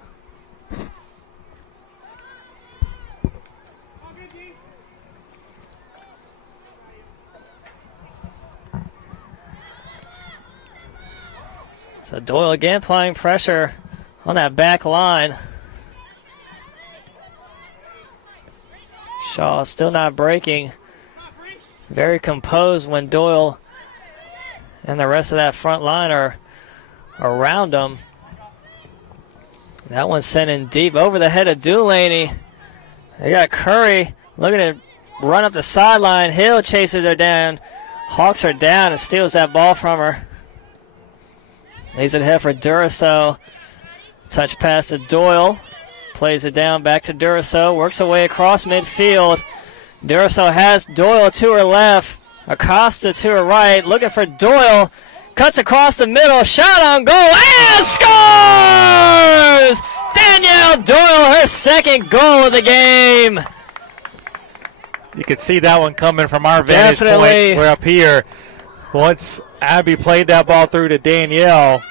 So Doyle again applying pressure on that back line. Shaw still not breaking. Very composed when Doyle and the rest of that front line are around him. That one's sent in deep over the head of Dulaney. They got Curry looking to run up the sideline. Hill chases her down, hawks her down, and steals that ball from her. Lays it ahead for Duraso. Touch pass to Doyle. Plays it down back to Duraso. Works her way across midfield. Duraso has Doyle to her left. Acosta to her right. Looking for Doyle. Cuts across the middle. Shot on goal. And scores! Danielle Doyle, her second goal of the game. You could see that one coming from our vantage point. We're up here. Once Abby played that ball through to Danielle,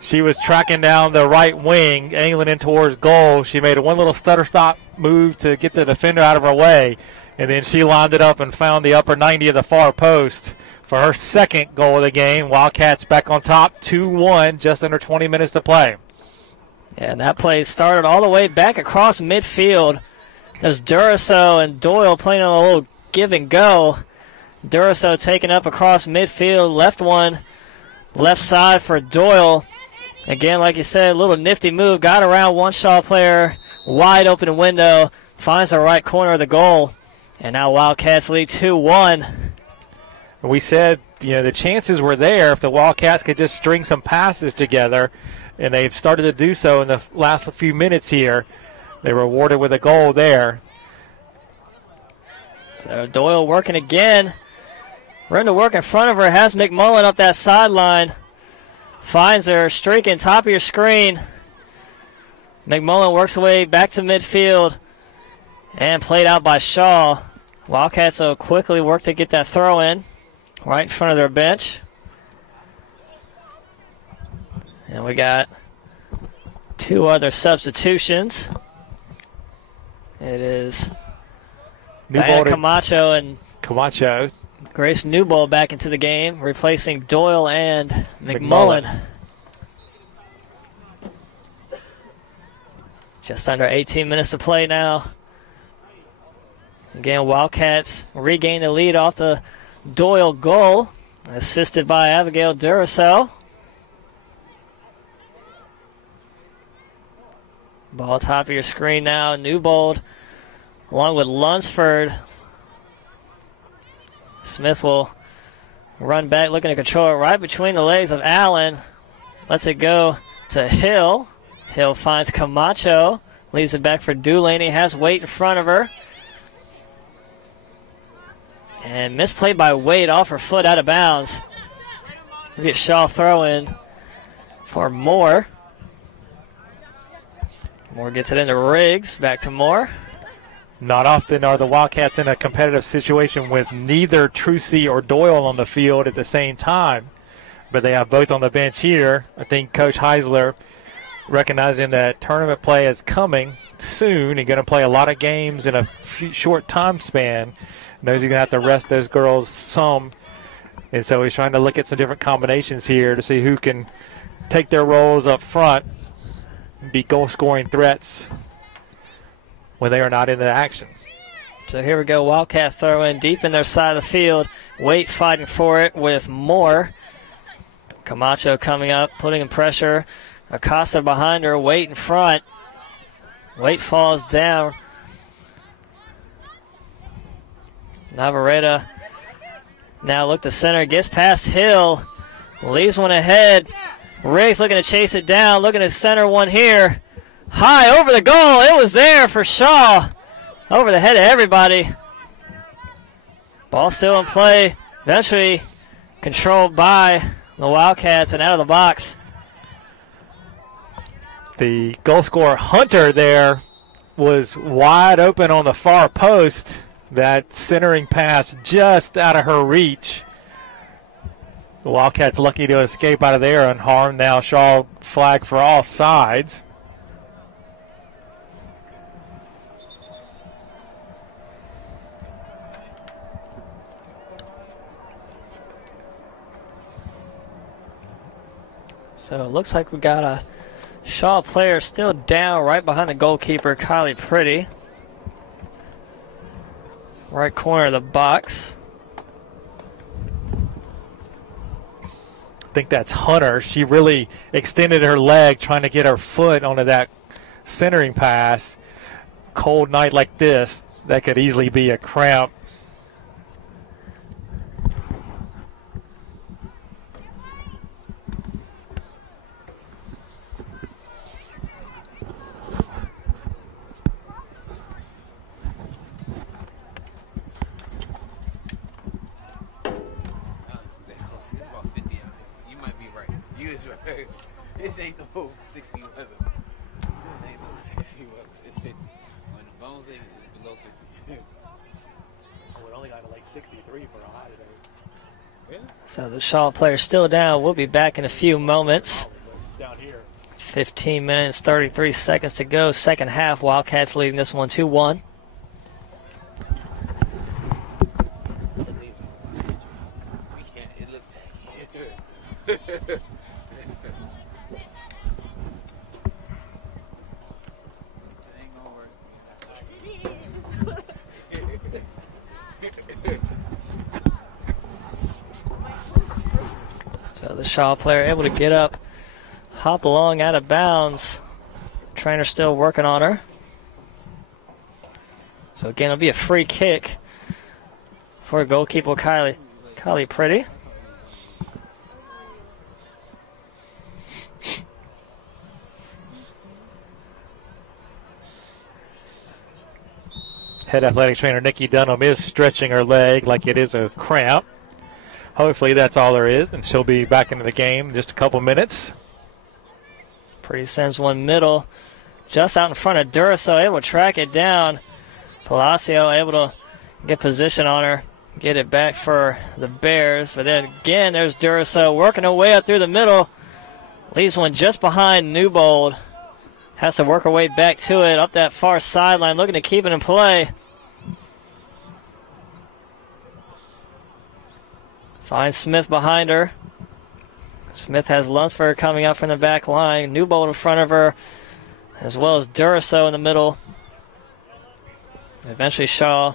she was tracking down the right wing, angling in towards goal. She made one little stutter stop move to get the defender out of her way, and then she lined it up and found the upper 90 of the far post for her second goal of the game. Wildcats back on top, 2-1, just under 20 minutes to play. Yeah, and that play started all the way back across midfield There's Duraso and Doyle playing on a little give and go. Duraso taking up across midfield, left one, left side for Doyle. Again, like you said, a little nifty move. Got around one Shaw player, wide open window, finds the right corner of the goal. And now Wildcats lead 2-1. We said, the chances were there if the Wildcats could just string some passes together, and they've started to do so in the last few minutes here. They were awarded with a goal there. So Doyle working again. Running to work in front of her, has McMullen up that sideline. Finds her, streaking top of your screen. McMullen works away back to midfield and played out by Shaw. Wildcats will quickly work to get that throw in right in front of their bench. And we got two other substitutions. It is Diana Camacho and Grace Newbold back into the game, replacing Doyle and McMullen. Just under 18 minutes to play now. Again, Wildcats regain the lead off the Doyle goal, assisted by Abigail Duracell. Ball top of your screen now. Newbold along with Lunsford. Smith will run back, looking to control it right between the legs of Allen. Lets it go to Hill. Hill finds Camacho. Leaves it back for Dulaney. Has Waite in front of her. And misplayed by Waite off her foot out of bounds. Maybe a Shaw throw in for Moore. Moore gets it into Riggs. Back to Moore. Not often are the Wildcats in a competitive situation with neither Trucy or Doyle on the field at the same time, but they have both on the bench here. I think Coach Heisler, recognizing that tournament play is coming soon and going to play a lot of games in a short time span, knows he's going to have to rest those girls some, and so he's trying to look at some different combinations here to see who can take their roles up front and be goal-scoring threats when they are not in the action. So here we go, Wildcat throw in deep in their side of the field. Waite fighting for it with Moore. Camacho coming up, putting in pressure. Acosta behind her, Waite in front. Waite falls down. Navarrete now look to center, gets past Hill, leaves one ahead. Riggs looking to chase it down, looking to center one here. High over the goal. It was there for Shaw. Over the head of everybody. Ball still in play. Eventually controlled by the Wildcats and out of the box. The goal scorer Hunter there was wide open on the far post. That centering pass just out of her reach. The Wildcats lucky to escape out of there unharmed. Now Shaw flag for all sides. So it looks like we got a Shaw player still down right behind the goalkeeper, Kylie Pretty. Right corner of the box. I think that's Hunter. She really extended her leg trying to get her foot onto that centering pass. Cold night like this, that could easily be a cramp. This ain't no 60 weather. This ain't no 60 weather. It's 50. When the bones ain't, it's below 50. We're only got like 63 for a high today. Really? So the Shaw player still down. We'll be back in a few moments. Down here. 15 minutes, 33 seconds to go. Second half, Wildcats leading this one 2-1. We can't. It looks tacky. Shaw player able to get up, hop along out of bounds. Trainer still working on her. So again, it'll be a free kick for goalkeeper Kylie Pretty. Head athletic trainer Nikki Dunham is stretching her leg like it is a cramp. Hopefully that's all there is, and she'll be back into the game in just a couple minutes. Pretty sends one middle, just out in front of Duraso, able to track it down. Palacio able to get position on her, get it back for the Bears. But then again, there's Duraso working her way up through the middle. Leaves one just behind Newbold. Has to work her way back to it, up that far sideline, looking to keep it in play. Finds Smith behind her. Smith has Lunsford coming up from the back line. Newbold in front of her, as well as Duraso in the middle. Eventually Shaw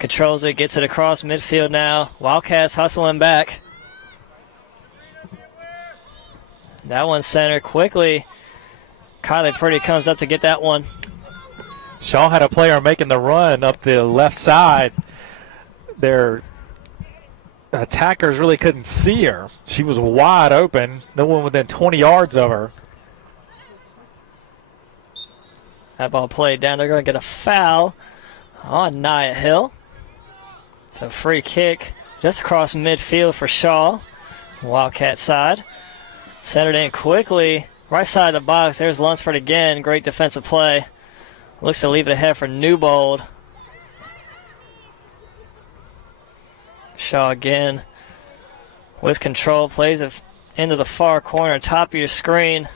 controls it, gets it across midfield now. Wildcats hustling back. That one centered quickly. Kylie Pretty comes up to get that one. Shaw had a player making the run up the left side. Their attackers really couldn't see her. She was wide open. No one within 20 yards of her. That ball played down. They're going to get a foul on Nia Hill. So free kick just across midfield for Shaw. Wildcat side. Centered in quickly. Right side of the box. There's Lunsford again. Great defensive play. Looks to leave it ahead for Newbold. Shaw again with control. Plays it into the far corner. Top of your screen.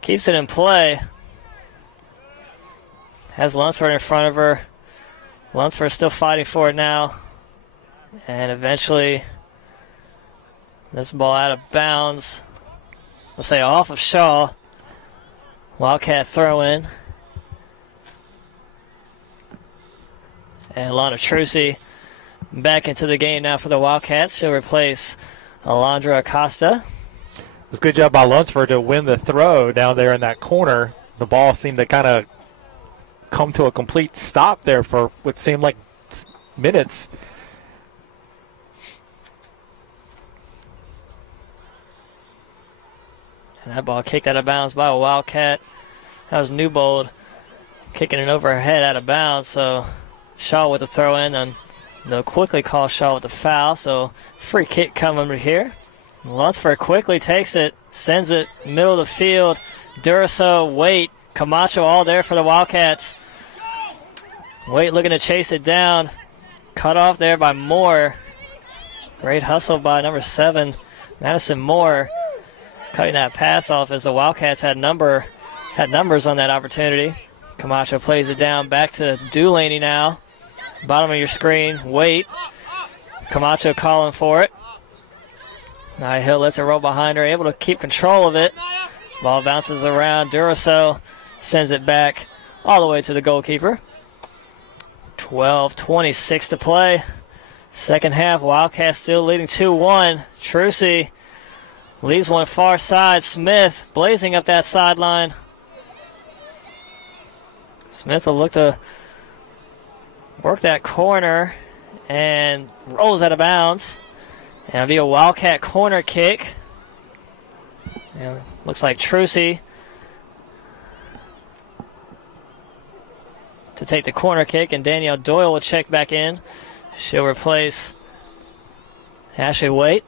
Keeps it in play. Has Lunsford in front of her. Lunsford still fighting for it now. And eventually this ball out of bounds. We'll say off of Shaw. Wildcat throw in. And Lana Trucy back into the game now for the Wildcats. She'll replace Alondra Acosta. It was a good job by Lunsford to win the throw down there in that corner. The ball seemed to kind of come to a complete stop there for what seemed like minutes. And that ball kicked out of bounds by a Wildcat. That was Newbold kicking it over her head out of bounds. So Shaw with the throw in, and they'll quickly call Shaw with the foul. So free kick coming over here. Lunsford quickly takes it, sends it middle of the field. Duraso, Waite, Camacho all there for the Wildcats. Waite looking to chase it down. Cut off there by Moore. Great hustle by number 7, Madison Moore. Cutting that pass off as the Wildcats had numbers on that opportunity. Camacho plays it down back to Dulaney now. Bottom of your screen, Waite. Camacho calling for it. Nia Hill lets it roll behind her, able to keep control of it. Ball bounces around. Duraso sends it back all the way to the goalkeeper. 12:26 to play. Second half, Wildcats still leading 2-1. Trucy leaves one far side. Smith blazing up that sideline. Smith will look to work that corner and rolls out of bounds. And it'll be a Wildcat corner kick. And looks like Trucy to take the corner kick, and Danielle Doyle will check back in. She'll replace Ashley Waite.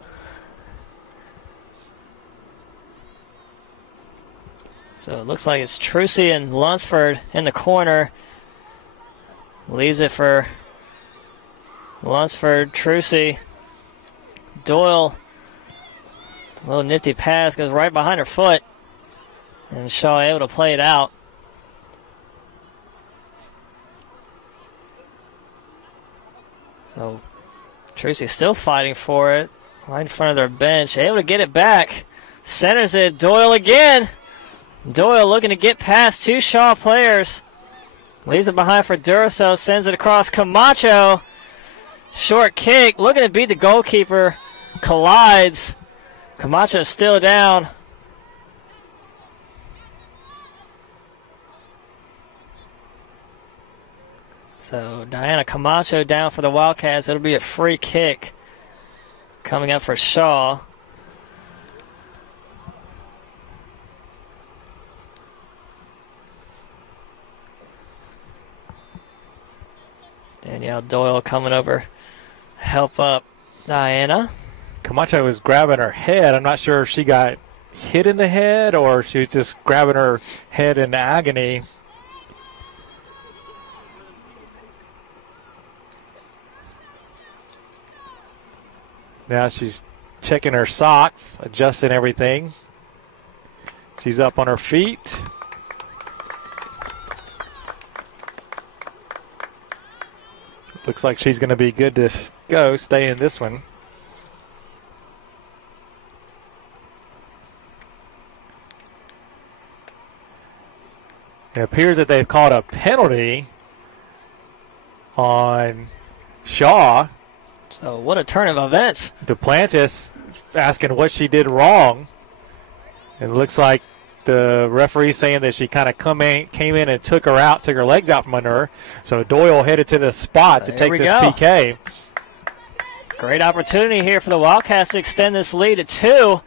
So it looks like it's Trucy and Lunsford in the corner. Leaves it for Lunsford, Trucy. Doyle, a little nifty pass, goes right behind her foot. And Shaw able to play it out. So Trucy still fighting for it. Right in front of their bench. Able to get it back. Centers it. Doyle again. Doyle looking to get past 2 Shaw players. Leaves it behind for Duraso. Sends it across. Camacho. Short kick. Looking to beat the goalkeeper. Collides. Camacho's still down. So Diana Camacho down for the Wildcats. It'll be a free kick coming up for Shaw. Danielle Doyle coming over, help up Diana. Camacho was grabbing her head. I'm not sure if she got hit in the head or she was just grabbing her head in agony. Now she's checking her socks, adjusting everything. She's up on her feet. Looks like she's going to be good to go, stay in this one. It appears that they've called a penalty on Shaw. So what a turn of events. Duplantis asking what she did wrong. It looks like the referee saying that she kind of came in and took her out, took her legs out from under her. So Doyle headed to the spot to take this PK. Great opportunity here for the Wildcats to extend this lead to 2.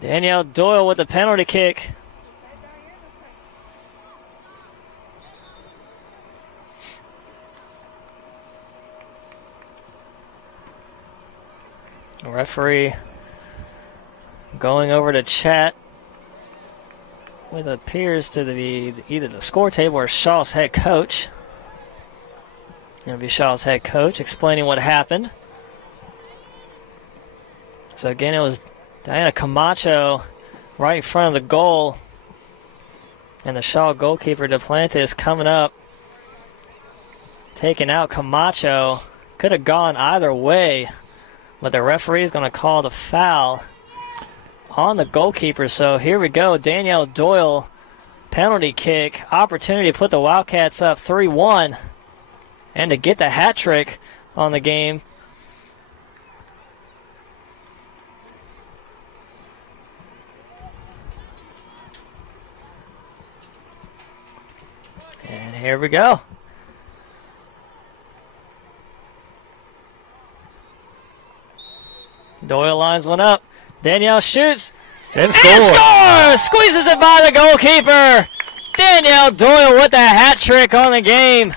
Danielle Doyle with the penalty kick. Referee going over to chat with appears to be either the score table or Shaw's head coach. It'll be Shaw's head coach explaining what happened. So again, it was Diana Camacho right in front of the goal. And the Shaw goalkeeper Duplantis coming up, taking out Camacho. Could have gone either way. But the referee is going to call the foul on the goalkeeper. So here we go. Danielle Doyle, penalty kick. Opportunity to put the Wildcats up 3-1 and to get the hat trick on the game. And here we go. Doyle lines one up. Danielle shoots. And scores! Squeezes it by the goalkeeper. Danielle Doyle with the hat trick on the game.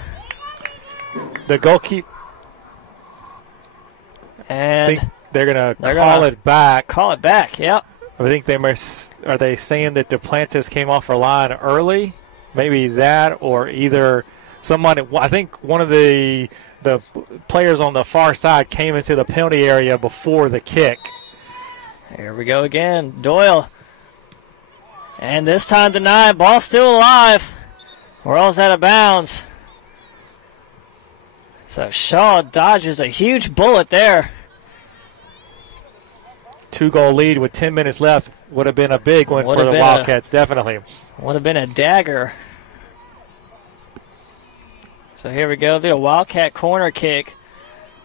The goalkeeper. And I think they're going to call it back. Call it back, yep. I think they are they saying that Duplantis came off her line early? Maybe that, or either someone, I think one of the players on the far side came into the penalty area before the kick. Here we go again. Doyle. And this time denied. Ball still alive. Whirls out of bounds. So Shaw dodges a huge bullet there. 2-goal lead with 10 minutes left would have been a big one for the Wildcats, definitely. Would have been a dagger. So here we go. The Wildcat corner kick.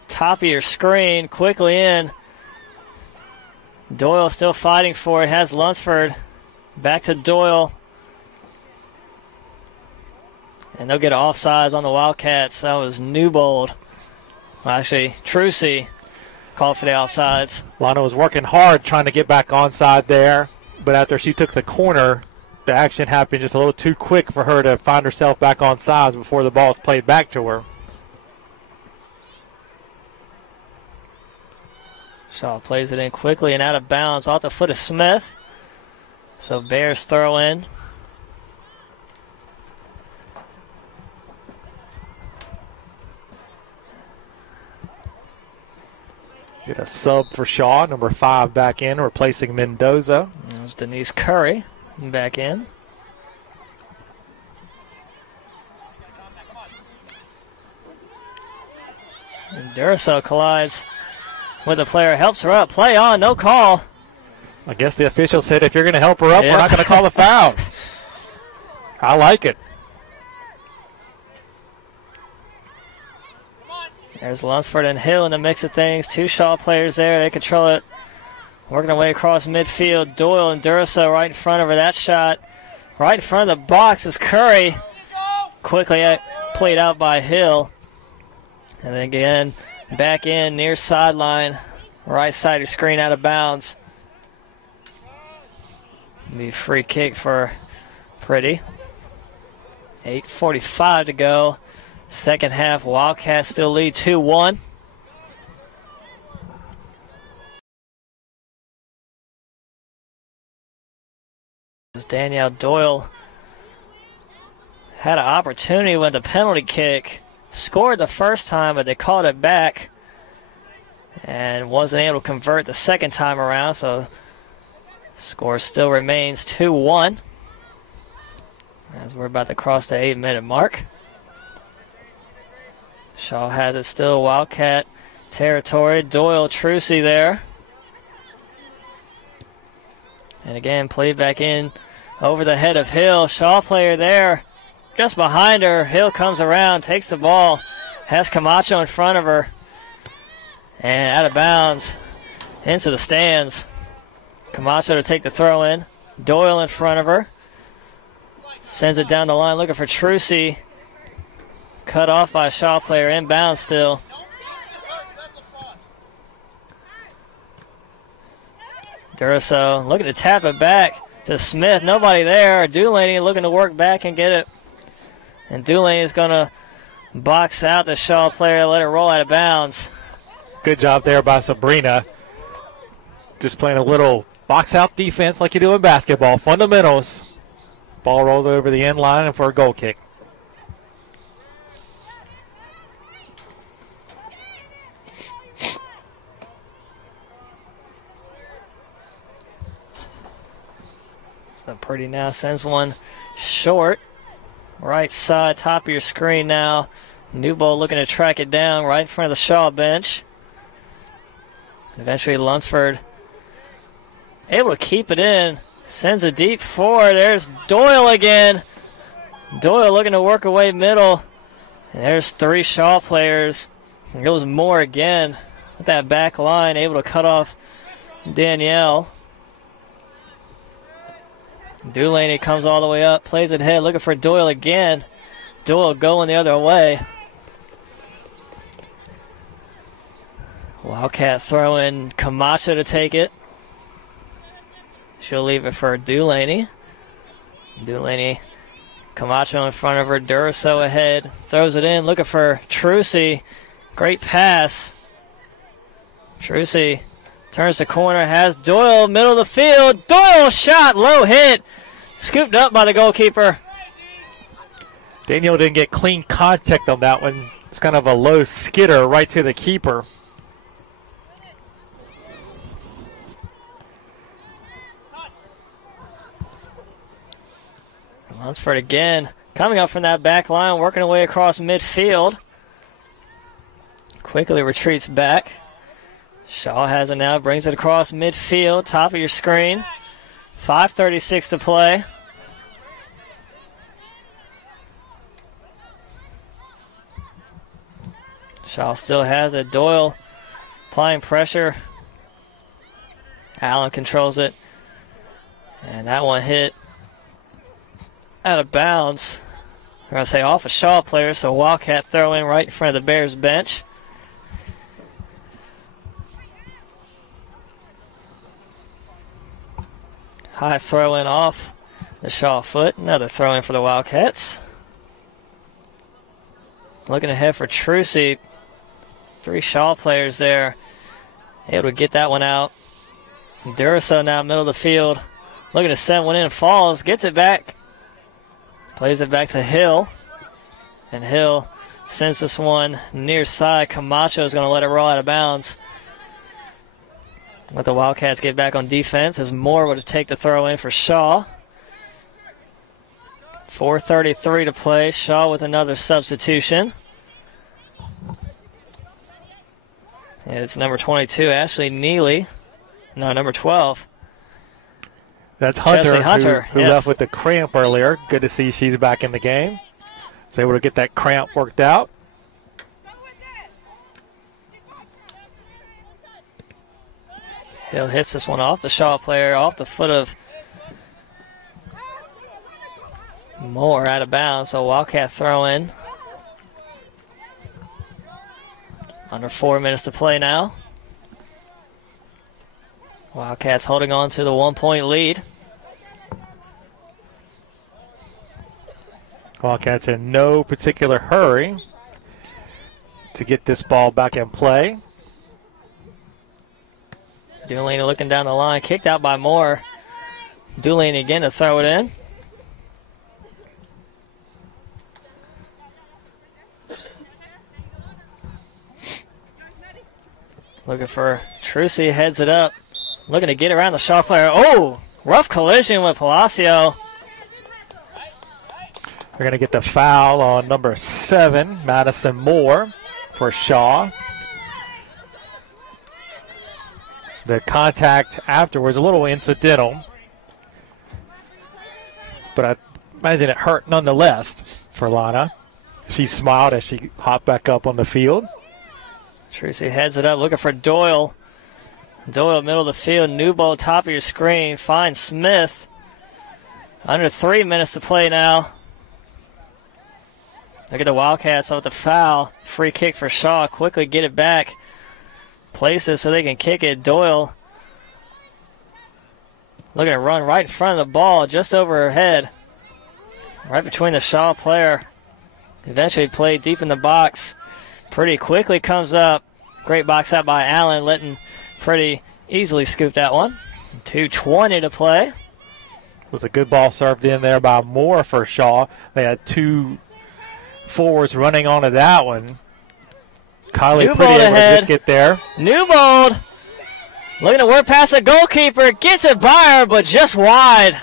Top of your screen. Quickly in. Doyle still fighting for it. Has Lunsford. Back to Doyle. And they'll get offsides on the Wildcats. That was Newbold. Well, actually, Trucy called for the offsides. Lana was working hard trying to get back onside there. But after she took the corner, the action happened just a little too quick for her to find herself back on sides before the ball was played back to her. Shaw plays it in quickly and out of bounds off the foot of Smith. So Bears throw in. Get a sub for Shaw, number 5 back in, replacing Mendoza. There's Denise Curry back in. And Duracell collides with the player, helps her up. Play on, no call. I guess the official said if you're going to help her up, we're not going to call the foul. I like it. There's Lunsford and Hill in the mix of things. 2 Shaw players there. They control it Working away across midfield. Doyle and Durso right in front of her. That shot right in front of the box is Curry. Quickly played out by Hill. And then again, back in near sideline. Right side of your screen, out of bounds. Be free kick for Pretty. 8:45 to go. Second half, Wildcats still lead 2-1. Danielle Doyle had an opportunity with the penalty kick. Scored the first time, but they called it back. And wasn't able to convert the second time around, so score still remains 2-1 as we're about to cross the 8-minute mark. Shaw has it still, Wildcat territory. Doyle, Trucy there. And again, played back in over the head of Hill. Shaw player there, just behind her. Hill comes around, takes the ball, has Camacho in front of her. And out of bounds, into the stands. Camacho to take the throw in. Doyle in front of her. Sends it down the line, looking for Trucy. Cut off by a Shaw player, inbound still. Durso looking to tap it back to Smith. Nobody there. Dulaney looking to work back and get it. And Dulaney is going to box out the Shaw player, let it roll out of bounds. Good job there by Sabrina. Just playing a little box-out defense like you do in basketball. Fundamentals. Ball rolls over the end line and for a goal kick. So Purdy now sends one short. Right side, top of your screen now. Newbold looking to track it down right in front of the Shaw bench. Eventually Lunsford able to keep it in. Sends it deep forward. There's Doyle again. Doyle looking to work away middle. And there's three Shaw players. And goes Moore again with that back line, able to cut off Danielle. Dulaney comes all the way up, plays it ahead, looking for Doyle again. Doyle going the other way. Wildcat throwing Camacho to take it. She'll leave it for Dulaney. Dulaney, Camacho in front of her, Durso ahead, throws it in, looking for Trucy. Great pass. Trucy turns the corner, has Doyle, middle of the field. Doyle shot, low hit. Scooped up by the goalkeeper. Daniel didn't get clean contact on that one. It's kind of a low skidder right to the keeper. Lunsford again, coming up from that back line, working away across midfield. Quickly retreats back. Shaw has it now, brings it across midfield, top of your screen. 5:36 to play. Shaw still has it. Doyle applying pressure. Allen controls it. And that one hit out of bounds. We're going to say off a Shaw player, so Wildcat throw in right in front of the Bears bench. High throw in off the Shaw foot. Another throw in for the Wildcats. Looking ahead for Trucy. Three Shaw players there. Able to get that one out. Durso now middle of the field. Looking to send one in. Falls. Gets it back. Plays it back to Hill. And Hill sends this one near side. Camacho is going to let it roll out of bounds. Let the Wildcats get back on defense as Moore would take the throw in for Shaw. 4:33 to play. Shaw with another substitution. And it's number 22, Ashley Neely. No, number 12. That's Hunter, who yes, left with the cramp earlier. Good to see she's back in the game. Was able to get that cramp worked out. Hill hits this one off the Shaw player, off the foot of Moore, out of bounds. So Wildcat throw in. Under 4 minutes to play now. Wildcats holding on to the 1 point lead. Wildcats in no particular hurry to get this ball back in play. Delaney looking down the line, kicked out by Moore. Delaney again to throw it in. Looking for Trucy, heads it up. Looking to get around the Shaw player. Oh, rough collision with Palacio. We're going to get the foul on number 7, Madison Moore, for Shaw. The contact afterwards, a little incidental, but I imagine it hurt nonetheless for Lana. She smiled as she hopped back up on the field. Trucy heads it up, looking for Doyle. Doyle, middle of the field. Newbold, top of your screen. Finds Smith. Under 3 minutes to play now. Look at the Wildcats with the foul. Free kick for Shaw. Quickly get it back. Place it so they can kick it. Doyle looking to run right in front of the ball, just over her head. Right between the Shaw player. Eventually played deep in the box. Pretty quickly comes up. Great box out by Allen, letting Pretty easily scoop that one. 2:20 to play. It was a good ball served in there by Moore for Shaw. They had 2 forwards running onto that one. Kylie Newbold Pretty able to ahead. just get there. Newbold looking to work past the goalkeeper. Gets it by her, but just wide.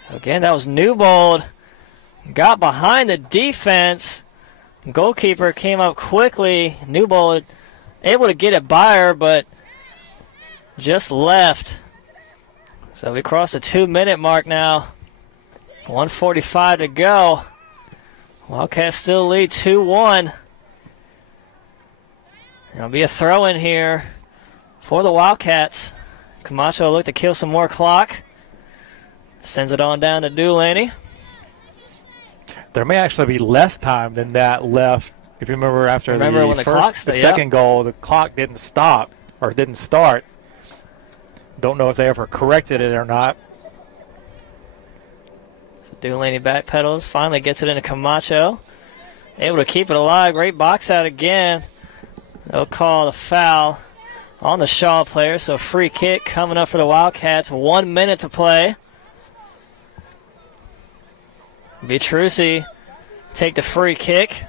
So again, that was Newbold. Got behind the defense. Goalkeeper came up quickly. Newbold able to get it by her, but just left. So we crossed the 2-minute mark now. 1:45 to go. Wildcats still lead 2-1. There'll be a throw in here for the Wildcats. Camacho looked to kill some more clock. Sends it on down to Delaney. There may actually be less time than that left. If you remember after when the second goal, the clock didn't stop or didn't start. Don't know if they ever corrected it or not. So Delaney backpedals, finally gets it into Camacho. Able to keep it alive. Great box out again. They'll call the foul on the Shaw player. So free kick coming up for the Wildcats. 1 minute to play. Vitrucci take the free kick.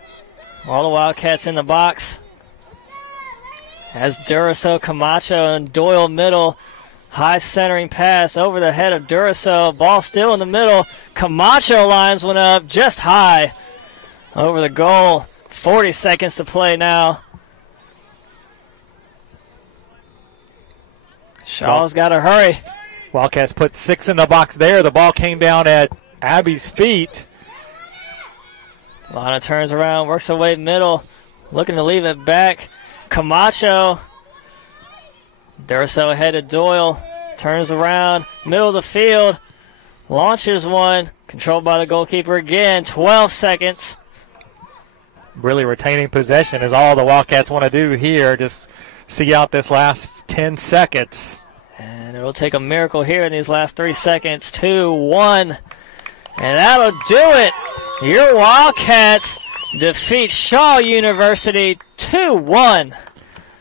All the Wildcats in the box. As Duracell, Camacho, and Doyle middle. High centering pass over the head of Duracell. Ball still in the middle. Camacho lines one up just high over the goal. 40 seconds to play now. Shaw's got to hurry. Wildcats put 6 in the box there. The ball came down at Abby's feet. Lana turns around, works her way middle, looking to leave it back. Camacho. Duracell ahead of Doyle. Turns around, middle of the field. Launches one. Controlled by the goalkeeper again. 12 seconds. Really retaining possession is all the Wildcats want to do here. Just see out this last 10 seconds. And it'll take a miracle here in these last 3 seconds. 2-1. And that'll do it. Your Wildcats defeat Shaw University 2-1.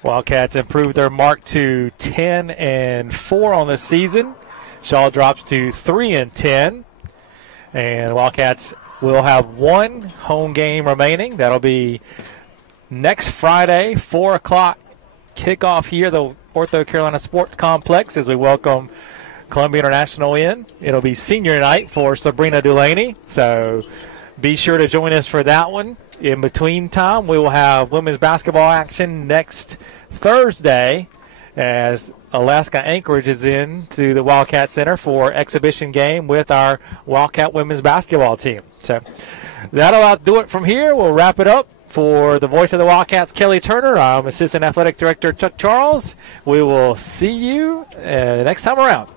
Wildcats improved their mark to 10-4 on the season. Shaw drops to 3-10. And Wildcats will have 1 home game remaining. That'll be next Friday, 4 o'clock kickoff here at the Ortho Carolina Sports Complex as we welcome Columbia International in. It'll be senior night for Sabrina Delaney, so be sure to join us for that one. In between time, we will have women's basketball action next Thursday as Alaska Anchorage is in to the Wildcat Center for exhibition game with our Wildcat women's basketball team. So that'll do it from here. We'll wrap it up For the voice of the Wildcats, Kelly Turner, I'm Assistant Athletic Director Chuck Charles. We will see you next time around.